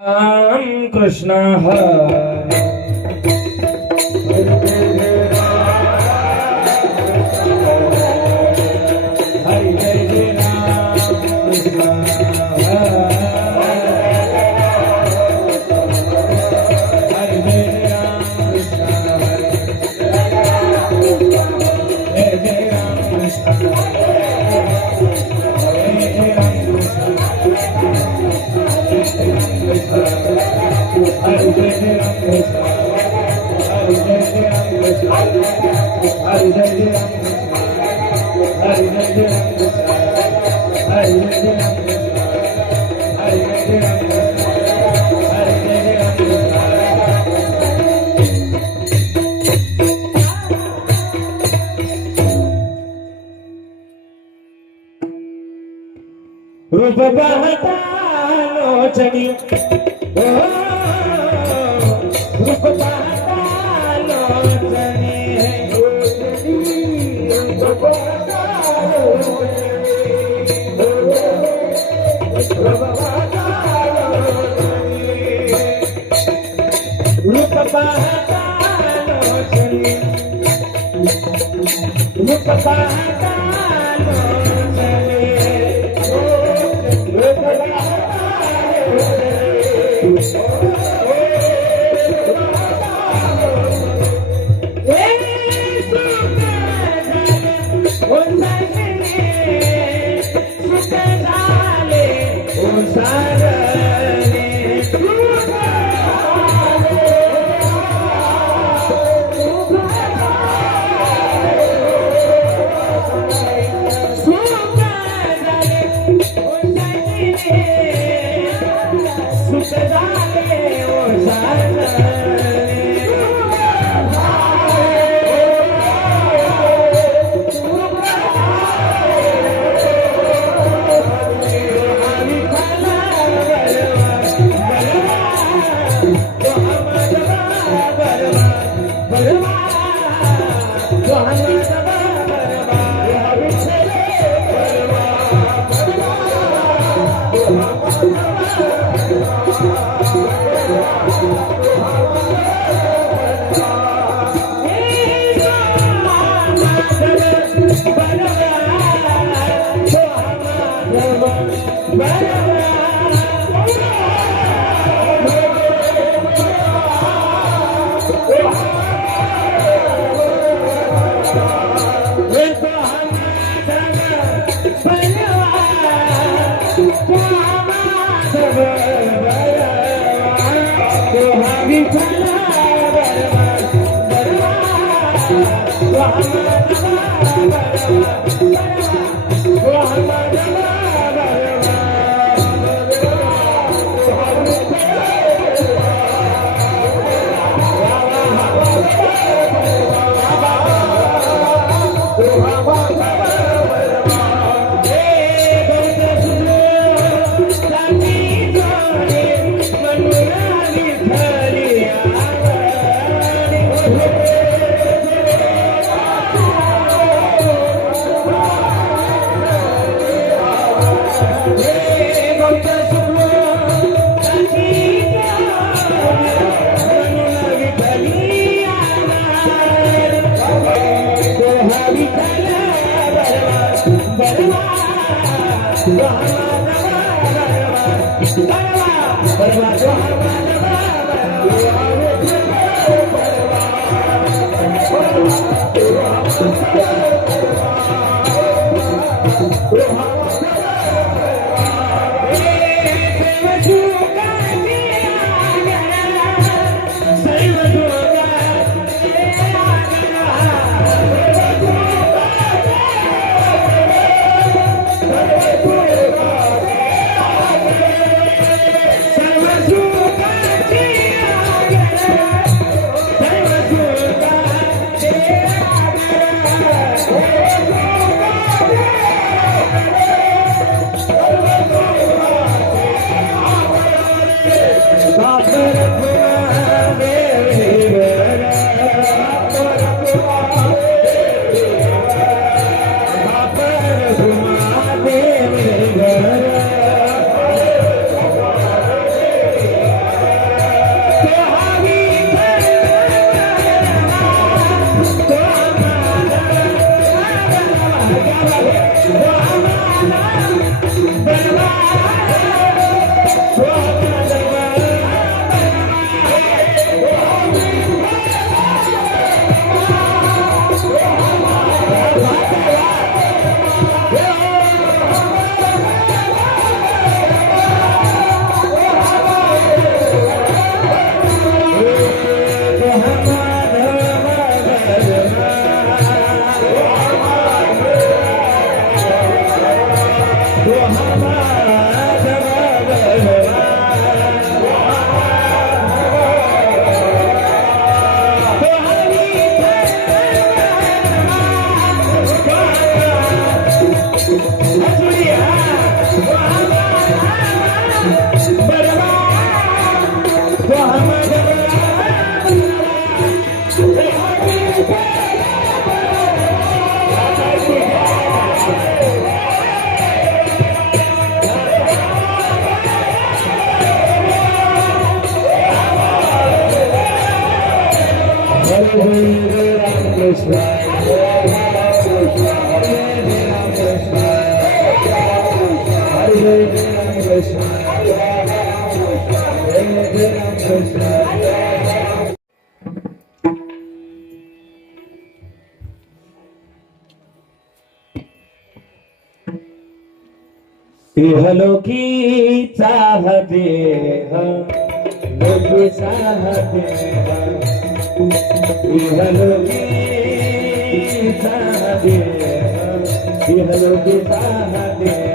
राम कृष्ण हरे हरे जय राम कृष्ण हरे जय राम कृष्ण हरे जय राम कृष्ण रूप बहता लोचनी रूप बहता लोचनी रूप बहता लोचनी रूप बहता इहलोकी चाहते लोकी चाहते इहलोकी चाहते इहलोकी चाहते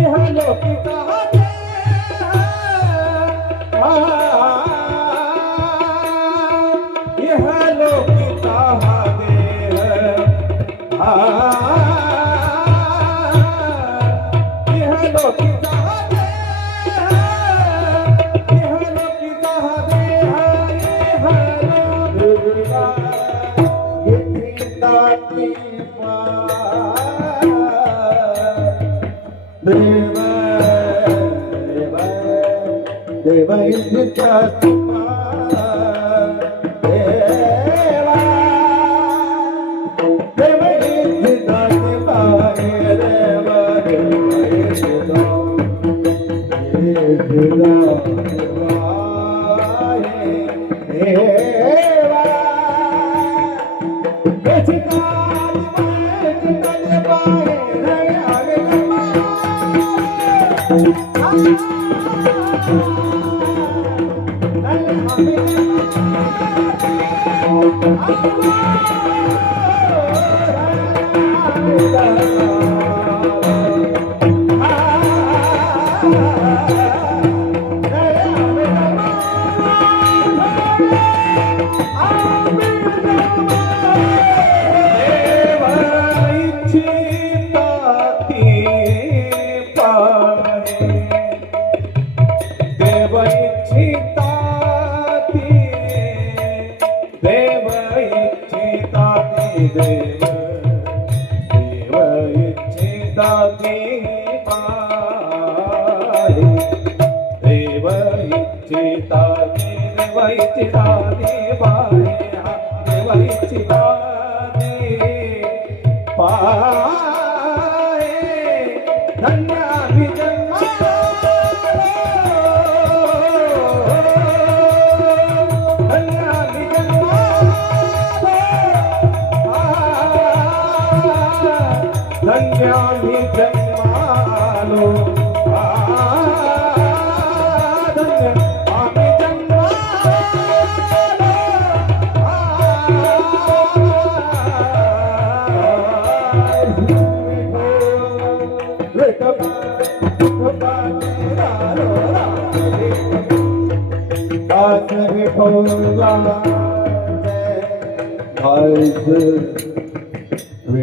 इहलोकीचा इहलोकीचा हा देह इहलोकीचा हा देह इहलोकीचा हा देह इहलोकीचा येथे ताती देव देव देव इथे ताती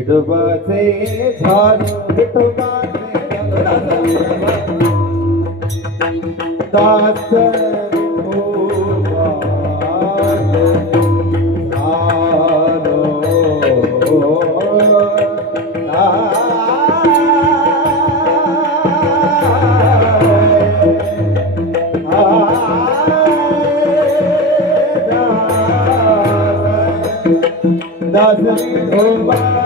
विठोबाचे झाड विठोबाचे दास दास विठोबा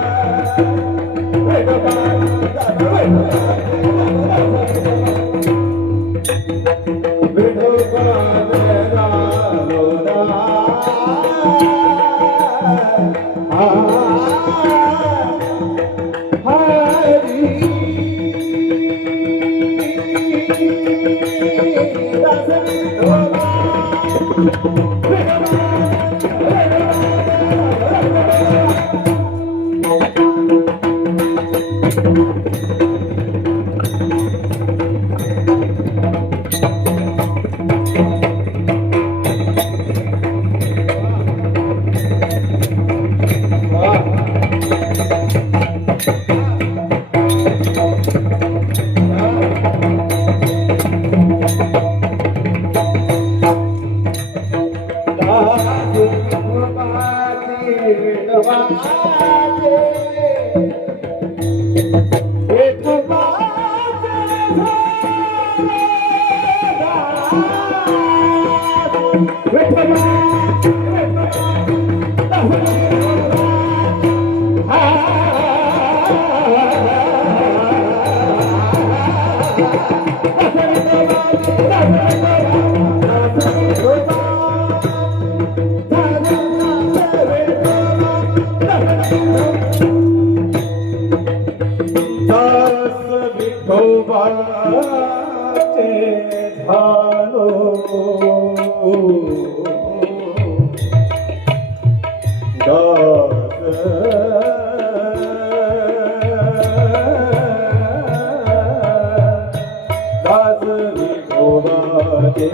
दास विठोबाचे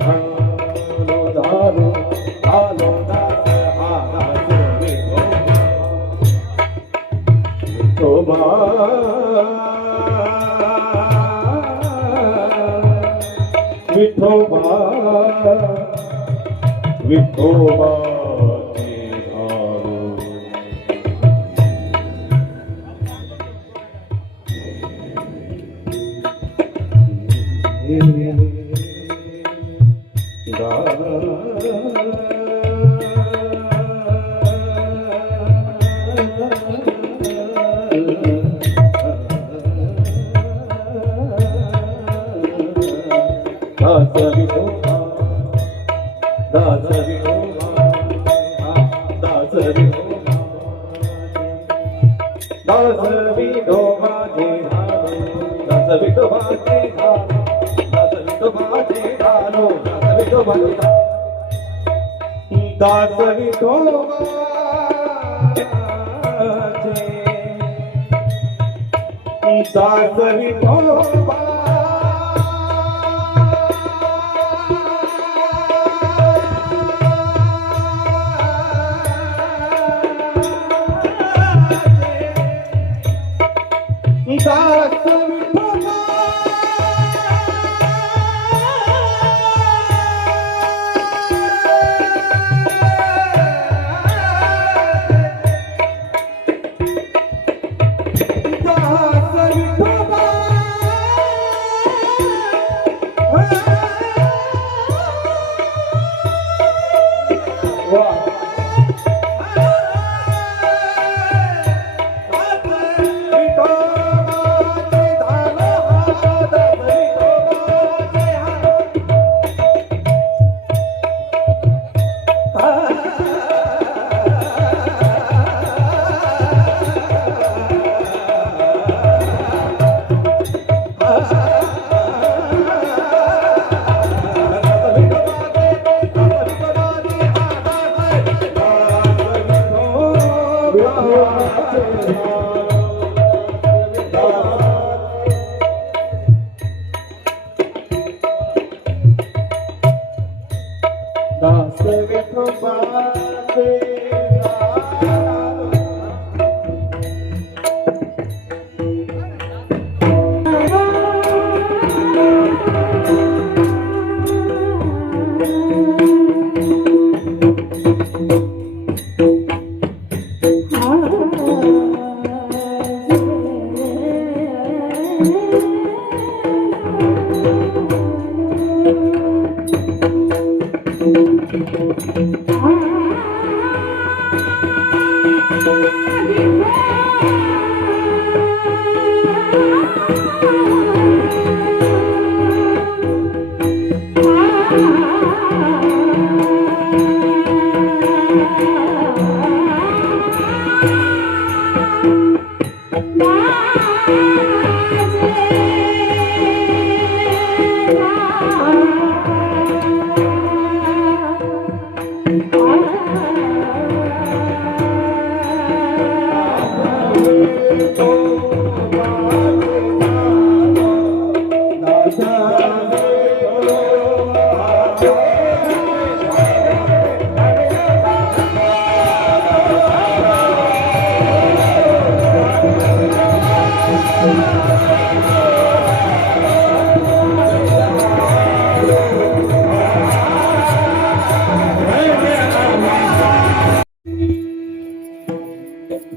झालो झालो झालो दास हा दास विठोबा विठोबा विठोबा दास विठोबा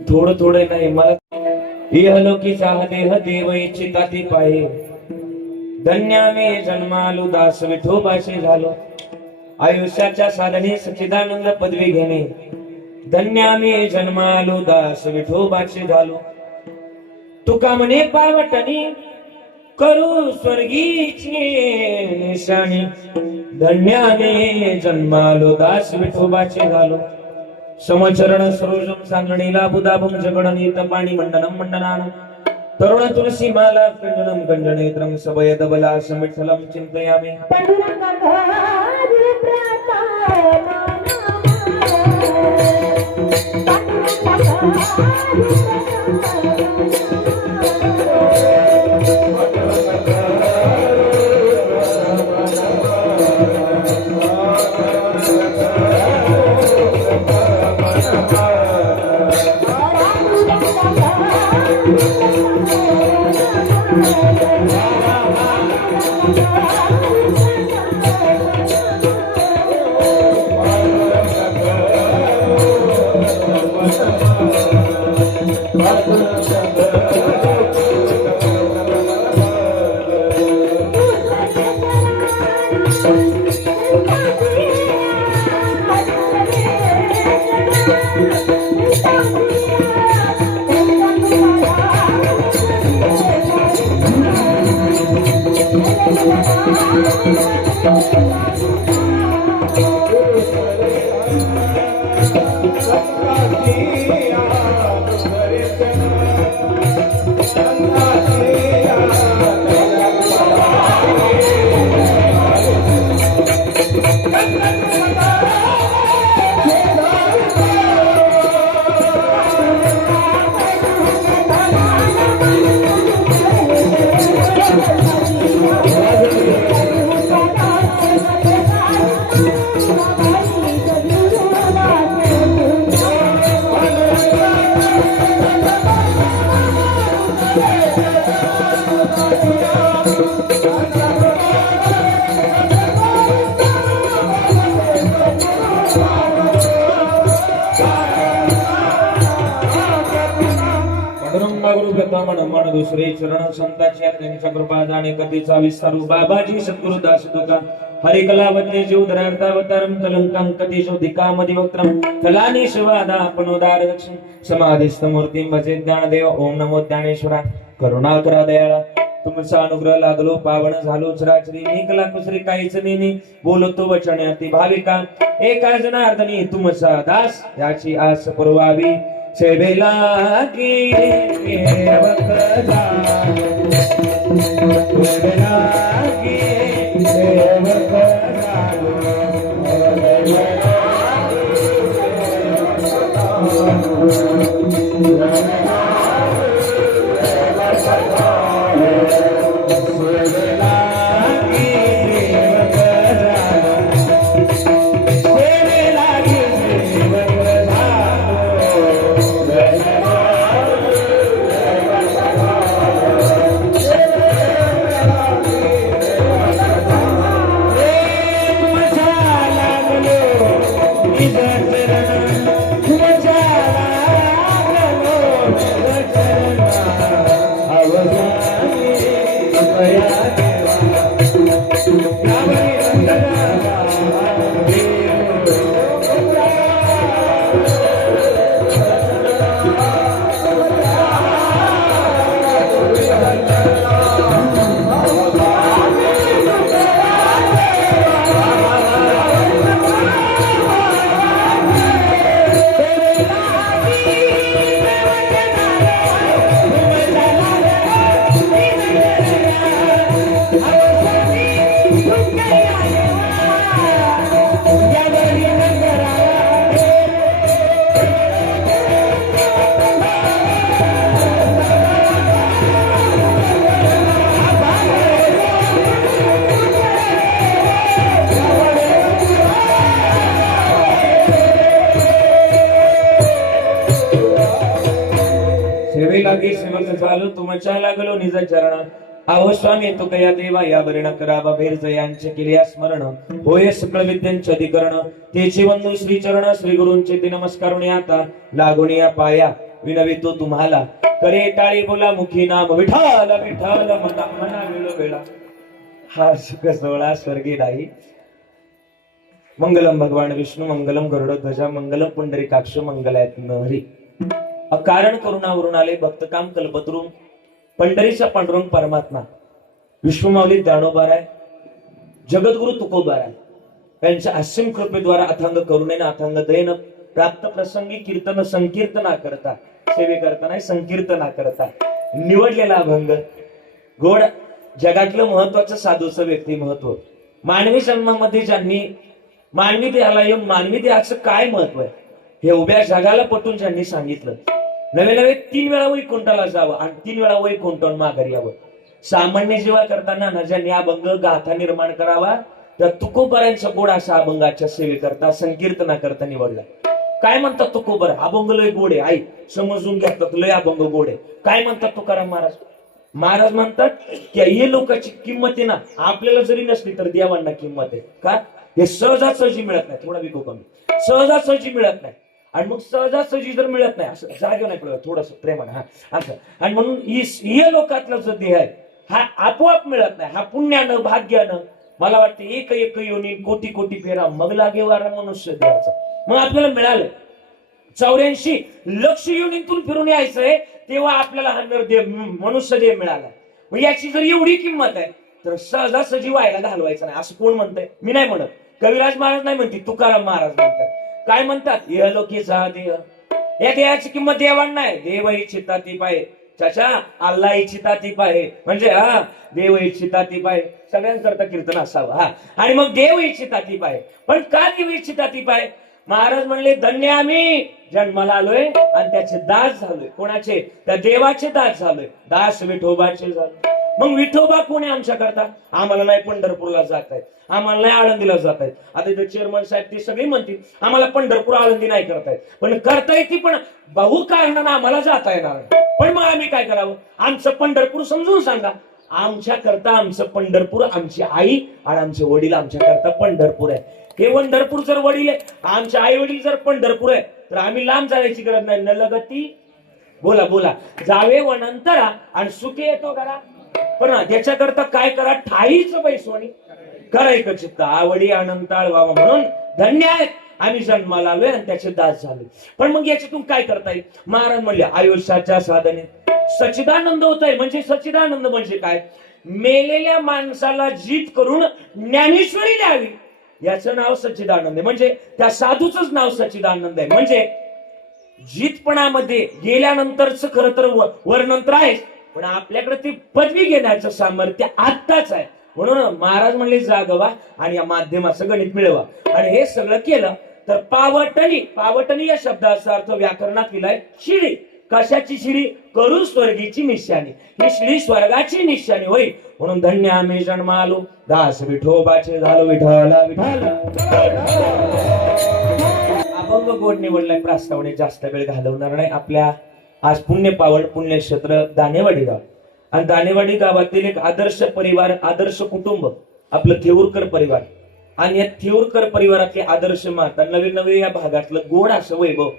थोडं थोडं नाही मला इहलोकी चाह देह देव इच्छिता ती पाहे धन्यावे जन्मालो दास विठोबाशी झालो आयुष्याच्या साधने सच्चिदानंद पदवी घेणे धन्यावे जन्मालो दास विठोबाशी झालो तुका म्हणे पार्वतनी करू स्वर्गीचे निशाणी धन्यावे जन्मालो दास विठोबाशी झालो समचरण सरोजम सांगणीला बुदाभम जगणनीत पाणी मंडनम मंडनान तरुण तुलसी माला कंजनम कंजनेत्रम सबय दबला समिठलम चिंतयामि पांडुरंगा मन दुसरे चरण संतांच्या त्यांच्या कृपा जाणे कधीचा विस्तारू बाबाजी सद्गुरु दास तुका हरिकलावते जीव धरार्थावतारम तलंकां कधीशो दिकामदि वक्त्रम तलानी शिवादा आपनोदार दक्षिण समाधिस्थ मूर्ती भजे ज्ञानदेव ओम नमो ज्ञानेश्वरा करुणाकरा दयाळा तुमचा अनुग्रह लागलो पावन झालो चराचरी निकला कुसरी काहीच नेनी बोलतो वचन अति भाविका एका जनार्दनी तुमचा दास याची आस पुरवावी सेवेला की सेवक सेवेला की सेवक लागी सेवक झालो तुमच्या लागलो निज चरण आहो स्वामी तू कया देवा या वर्ण करावा भेर जयांचे केल्या स्मरण होय सकळ विद्यांचे अधिकरण तेचे वंदू श्री चरण श्री गुरूंचे ते नमस्कार आता लागून या पाया विनवितो तुम्हाला करे टाळी बोला मुखी नाम विठाल विठाल मना मना वेळो वेळा हा सुख सोहळा स्वर्गी नाही मंगलम भगवान विष्णू मंगलम गरुड ध्वजा मंगलम पुंडरीकाक्ष मंगलायत हरी अकारण करुणावरून आले भक्तकाम कल्पतरू पंढरीचा पांडुरंग परमात्मा विश्वमाऊली ज्ञानोबाराय जगद्गुरु तुकोबाराय त्यांच्या असीम कृपेद्वारा अथांग करुणेने अथांग दयेन प्राप्त प्रसंगी कीर्तन संकीर्तना करता सेवे करताना संकीर्तना करता निवडलेला अभंग गोड जगातलं महत्वाचं साधूचं व्यक्ती महत्व मानवी जन्मामध्ये ज्यांनी मानवी देहाला येऊन मानवी देहाचं काय महत्व आहे हे उभ्या जगाला पटून ज्यांनी सांगितलं नवे नवे 3 वेळा वैकुंठाला जावं आणि 3 वेळा वैकुंठावर माघारी यावं सामान्य जीवा करताना ना ज्यांनी अभंग गाथा निर्माण करावा त्या तुकोबारांचा गोड असा अभंगाच्या सेवेकरता संकीर्तना करता निवडला काय म्हणतात तुकोबर अभंग लय गोड आहे आई समजून घेतात लय अभंग गोड आहे काय म्हणतात तुकाराम महाराज महाराज म्हणतात की हे लोकांची किंमत आहे ना, आपल्याला जरी नसली तर देवांना किंमत आहे. का? हे सहजासहजी मिळत नाही. थोडा विको कमी, सहजासहजी मिळत नाही. आणि मग सहजासहजी जर मिळत नाही, असं जागे नाही पडलं, थोडस प्रेमानं हा असं. आणि म्हणून हे लोकातला जो देह आहे हा आपोआप मिळत नाही. हा पुण्यानं भाग्यानं, मला वाटतं एक एक योनी कोटी कोटी फेरा मग लागे वारा मनुष्य देहाचा. मग आपल्याला मिळालं 84 लक्ष योनीतून फिरून यायचंय, तेव्हा आपल्याला हा नरदेह मनुष्य देह मिळाला. मग याची जर एवढी किंमत आहे तर सहजासहजी व्हायला घालवायचं नाही. असं कोण म्हणतंय? मी नाही म्हणत, कविराज महाराज नाही म्हणते, तुकाराम महाराज म्हणतात. काय म्हणतात? इहलोकीचा देह, या देहाची किंमत देवान नाही. देव इच्छिता ती पाहे, चाचा अल्ला इच्छिता ती पाहे. म्हणजे हा देव इच्छिता ती पाहे, सगळ्यांकरता कीर्तन असावं. हा आणि मग देव इच्छिता ती पाहे. पण का देव इच्छिता ती पाहे? महाराज म्हणले धन्य आम्ही जन्माला आलोय आणि त्याचे दास झालोय. कोणाचे? त्या देवाचे दास झालोय, दास विठोबाचे झालोय. मग विठोबा कोण आहे आमच्या करता? आम्हाला नाही पंढरपूरला जात आहेत, आम्हाला नाही आळंदीला जात आहेत. आता इथे चेअरमन साहेब ते सगळे म्हणतील आम्हाला पंढरपूर आळंदी नाही करतायत, पण करता येते, पण बहु कारणानं आम्हाला जाता येणार नाही. पण मग आम्ही काय करावं? आमचं पंढरपूर समजून सांगा. आमच्या करता आमचं पंढरपूर, आमची आई आणि आमचे वडील आमच्या करता पंढरपूर आहे. हे पंढरपूर जर वडील आहे, आमचे आई वडील जर पंढरपूर आहे, तर आम्ही लांब जाण्याची गरज नाही. न लगती बोला बोला जावे वनंतरा आणि सुखे येतो करा. पण त्याच्याकरता काय करा? ठाईच पैसोनी करायचं चित्त आवडी अनंताळ व्हावं. म्हणून धन्य आहेत आम्ही जन्माला आलोय आणि त्याचे दास झाले. पण मग याच्यातून काय करता येईल? महाराज म्हणले आयुष्याच्या साधने सच्चिदानंद होत आहे. म्हणजे सच्चिदानंद म्हणजे काय? मेलेल्या माणसाला जीत करून ज्ञानेश्वरी द्यावी, याचं नाव सच्चिदानंद आहे. म्हणजे त्या साधूचंच नाव सच्चिदानंद आहे. म्हणजे जीतपणामध्ये गेल्यानंतरच खरं तर वर्णंतर आहे, पण आपल्याकडे ती पदवी घेण्याचं सामर्थ्य आत्ताच आहे. म्हणून महाराज म्हणले जागवा आणि या माध्यमाचं गणित मिळवा. आणि हे सगळं केलं तर पावटणी, पावटणी या शब्दाचा अर्थ व्याकरणात लिहिलाय शिडी. कशाची शिडी? करू स्वर्गीची निशाणी. ही शिडी स्वर्गाची निशाणी होईल. म्हणून धन्य आम्ही जन्म आलो, दास विठोबाचे झालो, विठाला विठाला. अभंग गोड निवडलाय, प्रास्तावने जास्त वेळ घालवणार नाही. आपल्या आज पुण्य पावन पुण्यक्षेत्र दानेवाडी गाव, आणि दानेवाडी गावातील एक आदर्श परिवार, आदर्श कुटुंब आपलं थेऊरकर परिवार. आणि या थेऊरकर परिवारातले आदर्श माता, नवीन नवे या भागातलं गोड असं वैभव,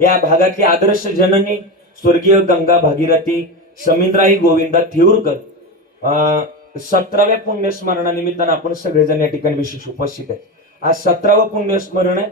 या भागातली आदर्श जननी स्वर्गीय गंगा भागीरथी समिंद्राई गोविंदा थेऊरकर 17व्या पुण्यस्मरणानिमित्तानं आपण सगळेजण या ठिकाणी विशेष उपस्थित आहे. आज 17वं पुण्यस्मरण आहे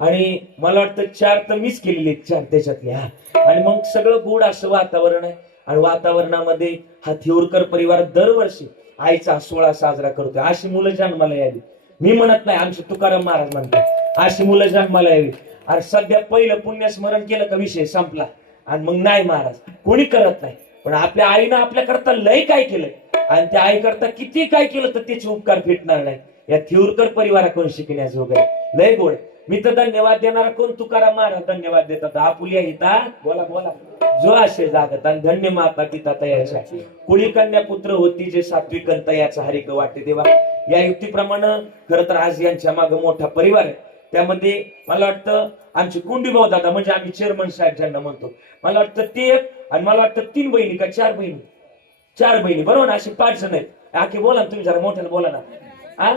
आणि मला वाटतं 4 तर मीच केलेली, 4 त्याच्यातले. आणि मग सगळं गोड असं वातावरण आहे. आणि वातावरणामध्ये हा थेऊरकर परिवार दरवर्षी आईचा सोहळा साजरा करतोय. अशी मुलं जन्माला यावी. मी म्हणत नाही, आमचे तुकाराम महाराज म्हणतात अशी मुलं जन्माला यावी. आणि सध्या पहिलं पुण्यस्मरण केलं का विषय संपला. आणि मग नाही महाराज कोणी करत नाही. पण आपल्या आईनं आपल्या करता लय काय केलंय, आणि त्या आई करता किती काय केलं तर त्याचे उपकार फिटणार नाही. या थेऊरकर परिवाराकडून शिकण्याजोग आहे. लय गोड. मी तर धन्यवाद देणारा कोण? तुकाराम महाराज धन्यवाद देतात. आपुल्या हिता बोला बोला जो असे जागत, आणि धन्य माता पिता तयाच्या कुळी कन्या पुत्र होती जे सात्विक तयाचा हरिक वाटे देवा. या युक्तीप्रमाणे खरं तर आज यांच्या मागे मोठा परिवार आहे. त्यामध्ये मला वाटतं आमचे कुंडीभाऊ दादा, म्हणजे आम्ही चेअरमन साहेब ज्यांना म्हणतो, मला वाटतं ते एक, आणि मला वाटतं 3 बहिणी का 4 बहिणी, 4 बहिणी बरोबर ना? असे 5 जण आहेत. आखे बोला तुम्ही जरा मोठ्यानं बोला ना.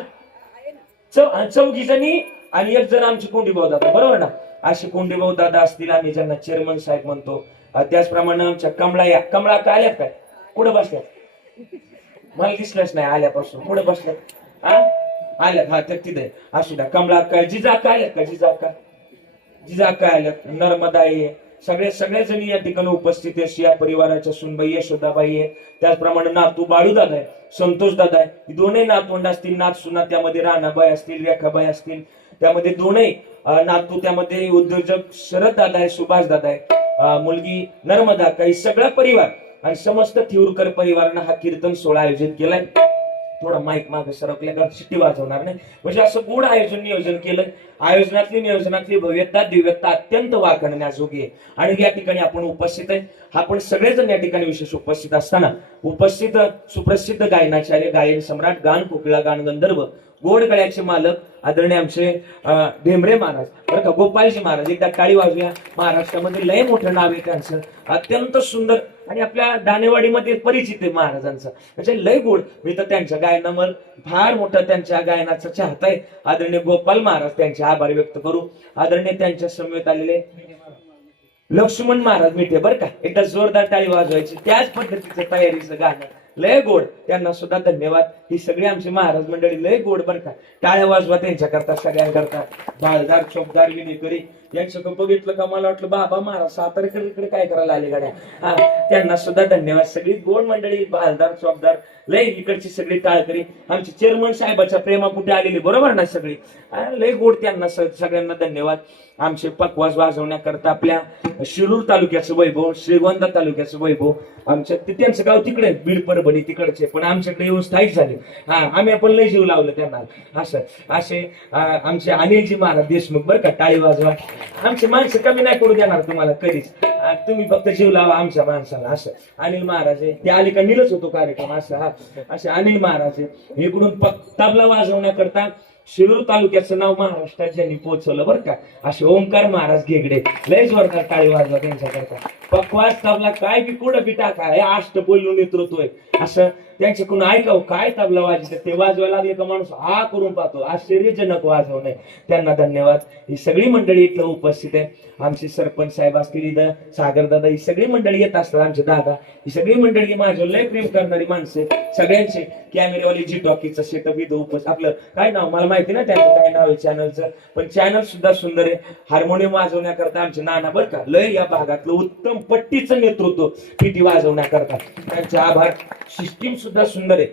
4 जणी आणि 1 जण आमचे कोंडीभाऊ दादा बरोबर ना? असे कोंडीभाऊ दादा असतील आम्ही ज्यांना चेअरमन साहेब म्हणतो. त्याचप्रमाणे आमच्या कमळा, या कमळा काय आल्यात काय? पुढे बसल्यात? मला दिसलंच नाही आल्यापासून. पुढे बसल्यात आल्यात. हा तर तिथे असू द्या. कमळा काय, जिजा काय आल्यात का? जिजा काय, जिजा काय आल्यात? नर्मदा आहे. सगळे जणी या ठिकाणी उपस्थित आहे. या परिवाराच्या सुनबाई यशोदाबाई आहे. त्याचप्रमाणे नातू बाळू दादा आहे, संतोष दादा आहे. ही दोन्ही नातवंड असतील, नात सुना त्यामध्ये राणाबाई असतील, रेखाबाई असतील. त्यामध्ये दोन्ही नातू त्यामध्ये उद्योजक शरद दादा आहे, सुभाष दादा आहे, मुलगी नर्मदा. काही सगळा परिवार आणि समस्त थेऊरकर परिवारानं हा कीर्तन सोहळा आयोजित केलाय. थोडा माईक मागे सरकल्या का शिट्टी वाजवणार नाही. म्हणजे असं गोड आयोजन नियोजन केलं. नियोजनातली भव्यता दिव्यता अत्यंत वाखण्याजोगी आहे. आणि या ठिकाणी आपण उपस्थित आहे. आपण सगळेजण या ठिकाणी विशेष उपस्थित असताना उपस्थित सुप्रसिद्ध गायनाचार्य, गायन सम्राट, गान कोकिळा, गान गंधर्व, गोड गळ्याचे मालक आदरणीय आमचे ढेमरे महाराज, बरं का, गोपालजी महाराज. एकदा टाळी वाजूया. महाराष्ट्रामध्ये लय मोठं नाव आहे त्यांचं. अत्यंत सुंदर आणि आपल्या दानेवाडीमध्ये परिचित आहे महाराजांचा. म्हणजे लय गोड. मी तर त्यांच्या गायनावर फार मोठा त्यांच्या गायनाचा चाहता आहे. आदरणीय गोपाल महाराज त्यांचे आभार व्यक्त करू. आदरणीय त्यांच्या समवेत आलेले लक्ष्मण महाराज मिठे बरं का, एकदा जोरदार टाळी वाजवायची. त्याच पद्धतीचं तयारीचं गाणं लय गोड. त्यांना सुद्धा धन्यवाद. ही सगळी आमची महाराज मंडळी लय गोड बरं का. टाळ्या वाजवा त्यांच्याकरता, सगळ्यांकरता. बाळदार चोपदार विनेकरी यांचं बघितलं का मला वाटलं बाबा महाराज साताऱ्याकडे इकडे काय करायला आले गाड्या. हा, त्यांना सुद्धा धन्यवाद. सगळी गोड मंडळी, बाळदार चोपदार लय इकडची सगळी टाळकरी आमची चेअरमन साहेबाच्या प्रेमापुटे आलेली बरोबर ना सगळी. लय गोड. त्यांना सगळ्यांना धन्यवाद. आमचे पकवास वाजवण्याकरता आपल्या शिरूर तालुक्याचं वैभव, श्रीगोंदा तालुक्याचं वैभव, आमच्या त्यांचं गाव तिकडे बीड परभणी तिकडचे, पण आमच्याकडे येऊन स्थायिक झाले. हा, आम्ही आपण लय जीव लावलं त्यांना. असं असे आमचे अनिलजी महाराज देशमुख बरं का, टाळी वाजवा. आमची माणसं कमी नाही करू देणार तुम्हाला कधीच. तुम्ही फक्त जीव लावा आमच्या माणसाला. असं अनिल महाराज आहे, ते आले का नीलच होतो कार्यक्रम. असं हा, असे अनिल महाराज आहे. इकडून तबला वाजवण्याकरता शिरूर तालुक्याचं नाव महाराष्ट्रात ज्यांनी पोहोचवलं बरं का, असे ओंकार महाराज घेगडे. लय जोरदार टाळी वाजवा त्यांच्याकरता. पकवास तबला काय बी कुठं बी टाका, हे अष्टपैलू नेतृत्व आहे. असं त्यांच्याकडून ऐकावं काय तबला वाजवतात ते. वाजवायला लागले का माणूस हा करून पाहतो. आश्चर्यजनक वाजवणे. त्यांना धन्यवाद. ही सगळी मंडळी इथं उपस्थित आहे. आमचे सरपंच साहेब असतील इथं, सागर दादा, ही सगळी मंडळी येत असतात. आमचे दादा, ही सगळी मंडळी माझ्या लय प्रेम करणारी माणसं सगळ्यांचे. कॅमेरेवाली जी टॉकीचं सेटअप इथं उपस्थित. आपलं काय नाव मला माहिती ना त्यांचं काय नाव आहे चॅनलचं, पण चॅनल सुद्धा सुंदर आहे. हार्मोनियम वाजवण्याकरता आमचे नाना बरं का, लय या भागातलं उत्तम पट्टीचं नेतृत्व पिटी वाजवण्याकरता. त्यांचे आभार. सिस्टीम सुद्धा सुंदर आहे.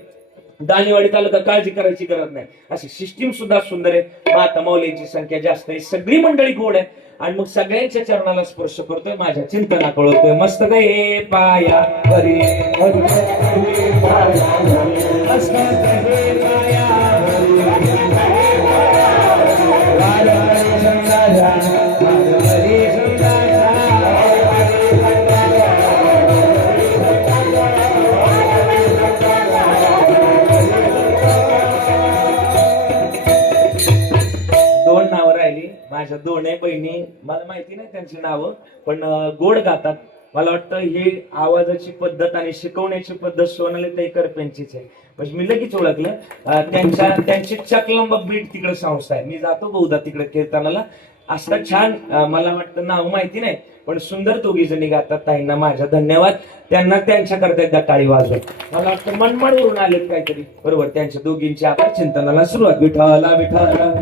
दानेवाडी तालुका काळजी करायची गरज नाही, अशी सिस्टीम सुद्धा सुंदर आहे. माता माऊलींची संख्या जास्त आहे. सगळी मंडळी गोड आहे. आणि मग सगळ्यांच्या चरणाला स्पर्श करतोय, माझ्या चिंतना कळवतोय. मस्त काय पाया हरी मस्त हे पाया माझ्या दोन्ही बहिणी, मला माहिती नाही त्यांची नावं, पण गोड गातात. मला वाटतं ही आवाजाची पद्धत आणि शिकवण्याची पद्धत सोनाली करपेंचीच आहे. म्हणजे मी लगेच ओळखलं. त्यांची चकलंब बीट तिकडे संस्था आहे. मी जातो बहुधा तिकडे कीर्तनाला. असं छान, मला वाटतं नाव माहिती नाही, पण सुंदर दोघी जणी गातात. ताईंना माझा धन्यवाद. त्यांना त्यांच्याकरता एकदा टाळी वाजवत. मला वाटतं मनमाडवरून आलेत काहीतरी बरोबर. त्यांच्या दोघींची आपण चिंतनाला सुरुवात. विठाला विठाला.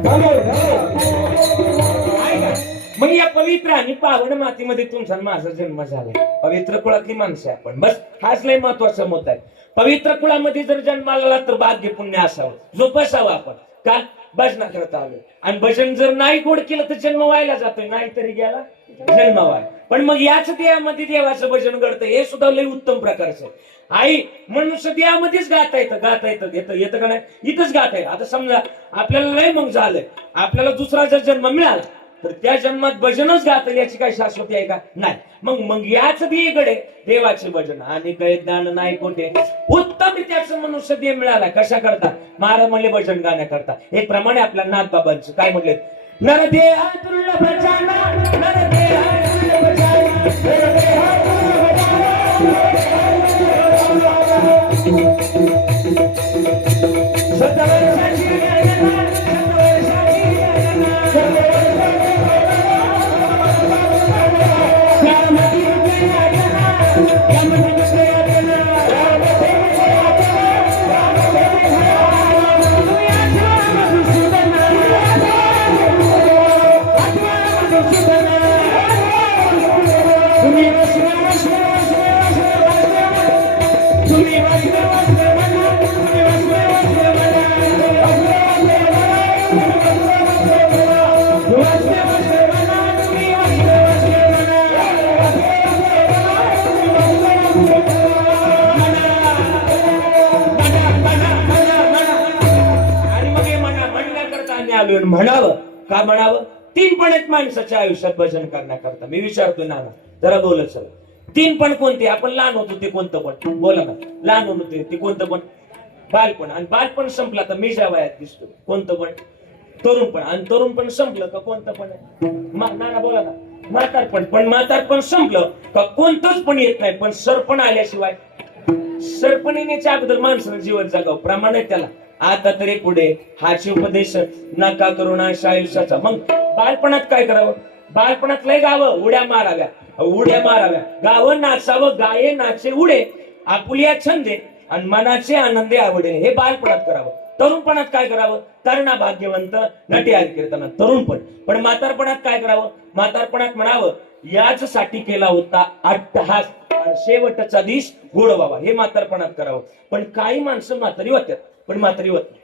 मग या पवित्र आणि पावन मातीमध्ये तुमचा माझा जन्म झाला. पवित्र कुळातली माणसं आपण, बस हाच लय महत्वाचा मुद्दा आहे. पवित्र कुळामध्ये जर जन्माला आला तर भाग्य पुण्य असावं, जोपासावं आपण. का भजना करता आलो, आणि भजन जर नाही गोड केलं तर जन्म व्हायला जातोय, नाही तरी गेला जन्म व्हाय. पण मग याच देहामध्ये देवाचं भजन घडतं, हे सुद्धा लय उत्तम प्रकारचं आहे. आई मनुष्य देहामध्येच गाता येतं का नाही, इथंच गाता येतं. आता समजा आपल्याला लय मग झालंय, आपल्याला दुसरा जर जन्म मिळाला तर त्या जन्मात भजनच गातं याची काही शाश्वती आहे का? नाही. मग याच देकडे देवाचे भजन आणि दान नाही कोठे. उत्तम त्याचं मनुष्य देह मिळाला कशा करता? महाराज म्हणले भजन गाण्याकरता. एक प्रमाणे आपल्या नाथबाबांचं काय म्हणले, नर देहा दुर्लभ जाना, नर देहा दुर्लभ जाना, नर देहा म्हणावं. का म्हणावं? 3 पण आहेत माणसाच्या आयुष्यात भजन करण्याकरता. मी विचारतोय नाना जरा बोलत चला. 3 पण कोणते? आपण लहान होतो ते कोणतं पण बोला ना. लहान होतो ते कोणतं पण? बालपण. आणि बालपण संपला तर मी ज्या वयात दिसतो कोणतं पण? तरुण पण. आणि तरुण पण संपलं का कोणतं पण? नाना बोला ना. म्हातारपण. पण म्हातारपण संपलं का कोणतंच पण येत नाही. पण सरपण आल्याशिवाय, सरपण येण्याच्या अगोदर माणसानं जीवन जगावं, प्रमाण आहे त्याला. आता तरी पुढे हाची उपदेश नका करू आयुष्याचा. मग बालपणात काय करावं? बालपणात लय गावं उड्या माराव्या, उड्या माराव्या, गावं नाचावं, गाये नाचे उडे, आपुलिया छंदे आणि मनाचे आनंदे आवडे, हे बालपणात करावं. तरुणपणात काय करावं? तरुणा भाग्यवंत नटे कीर्तना, तरुणपण. पण म्हातारपणात काय करावं? म्हातारपणात म्हणावं, याच साठी केला होता अट्टहास, शेवटचा दिस गोड व्हावा, हे म्हातारपणात करावं. पण काही माणसं म्हातारी होत्यात पण म्हातारी होत नाही.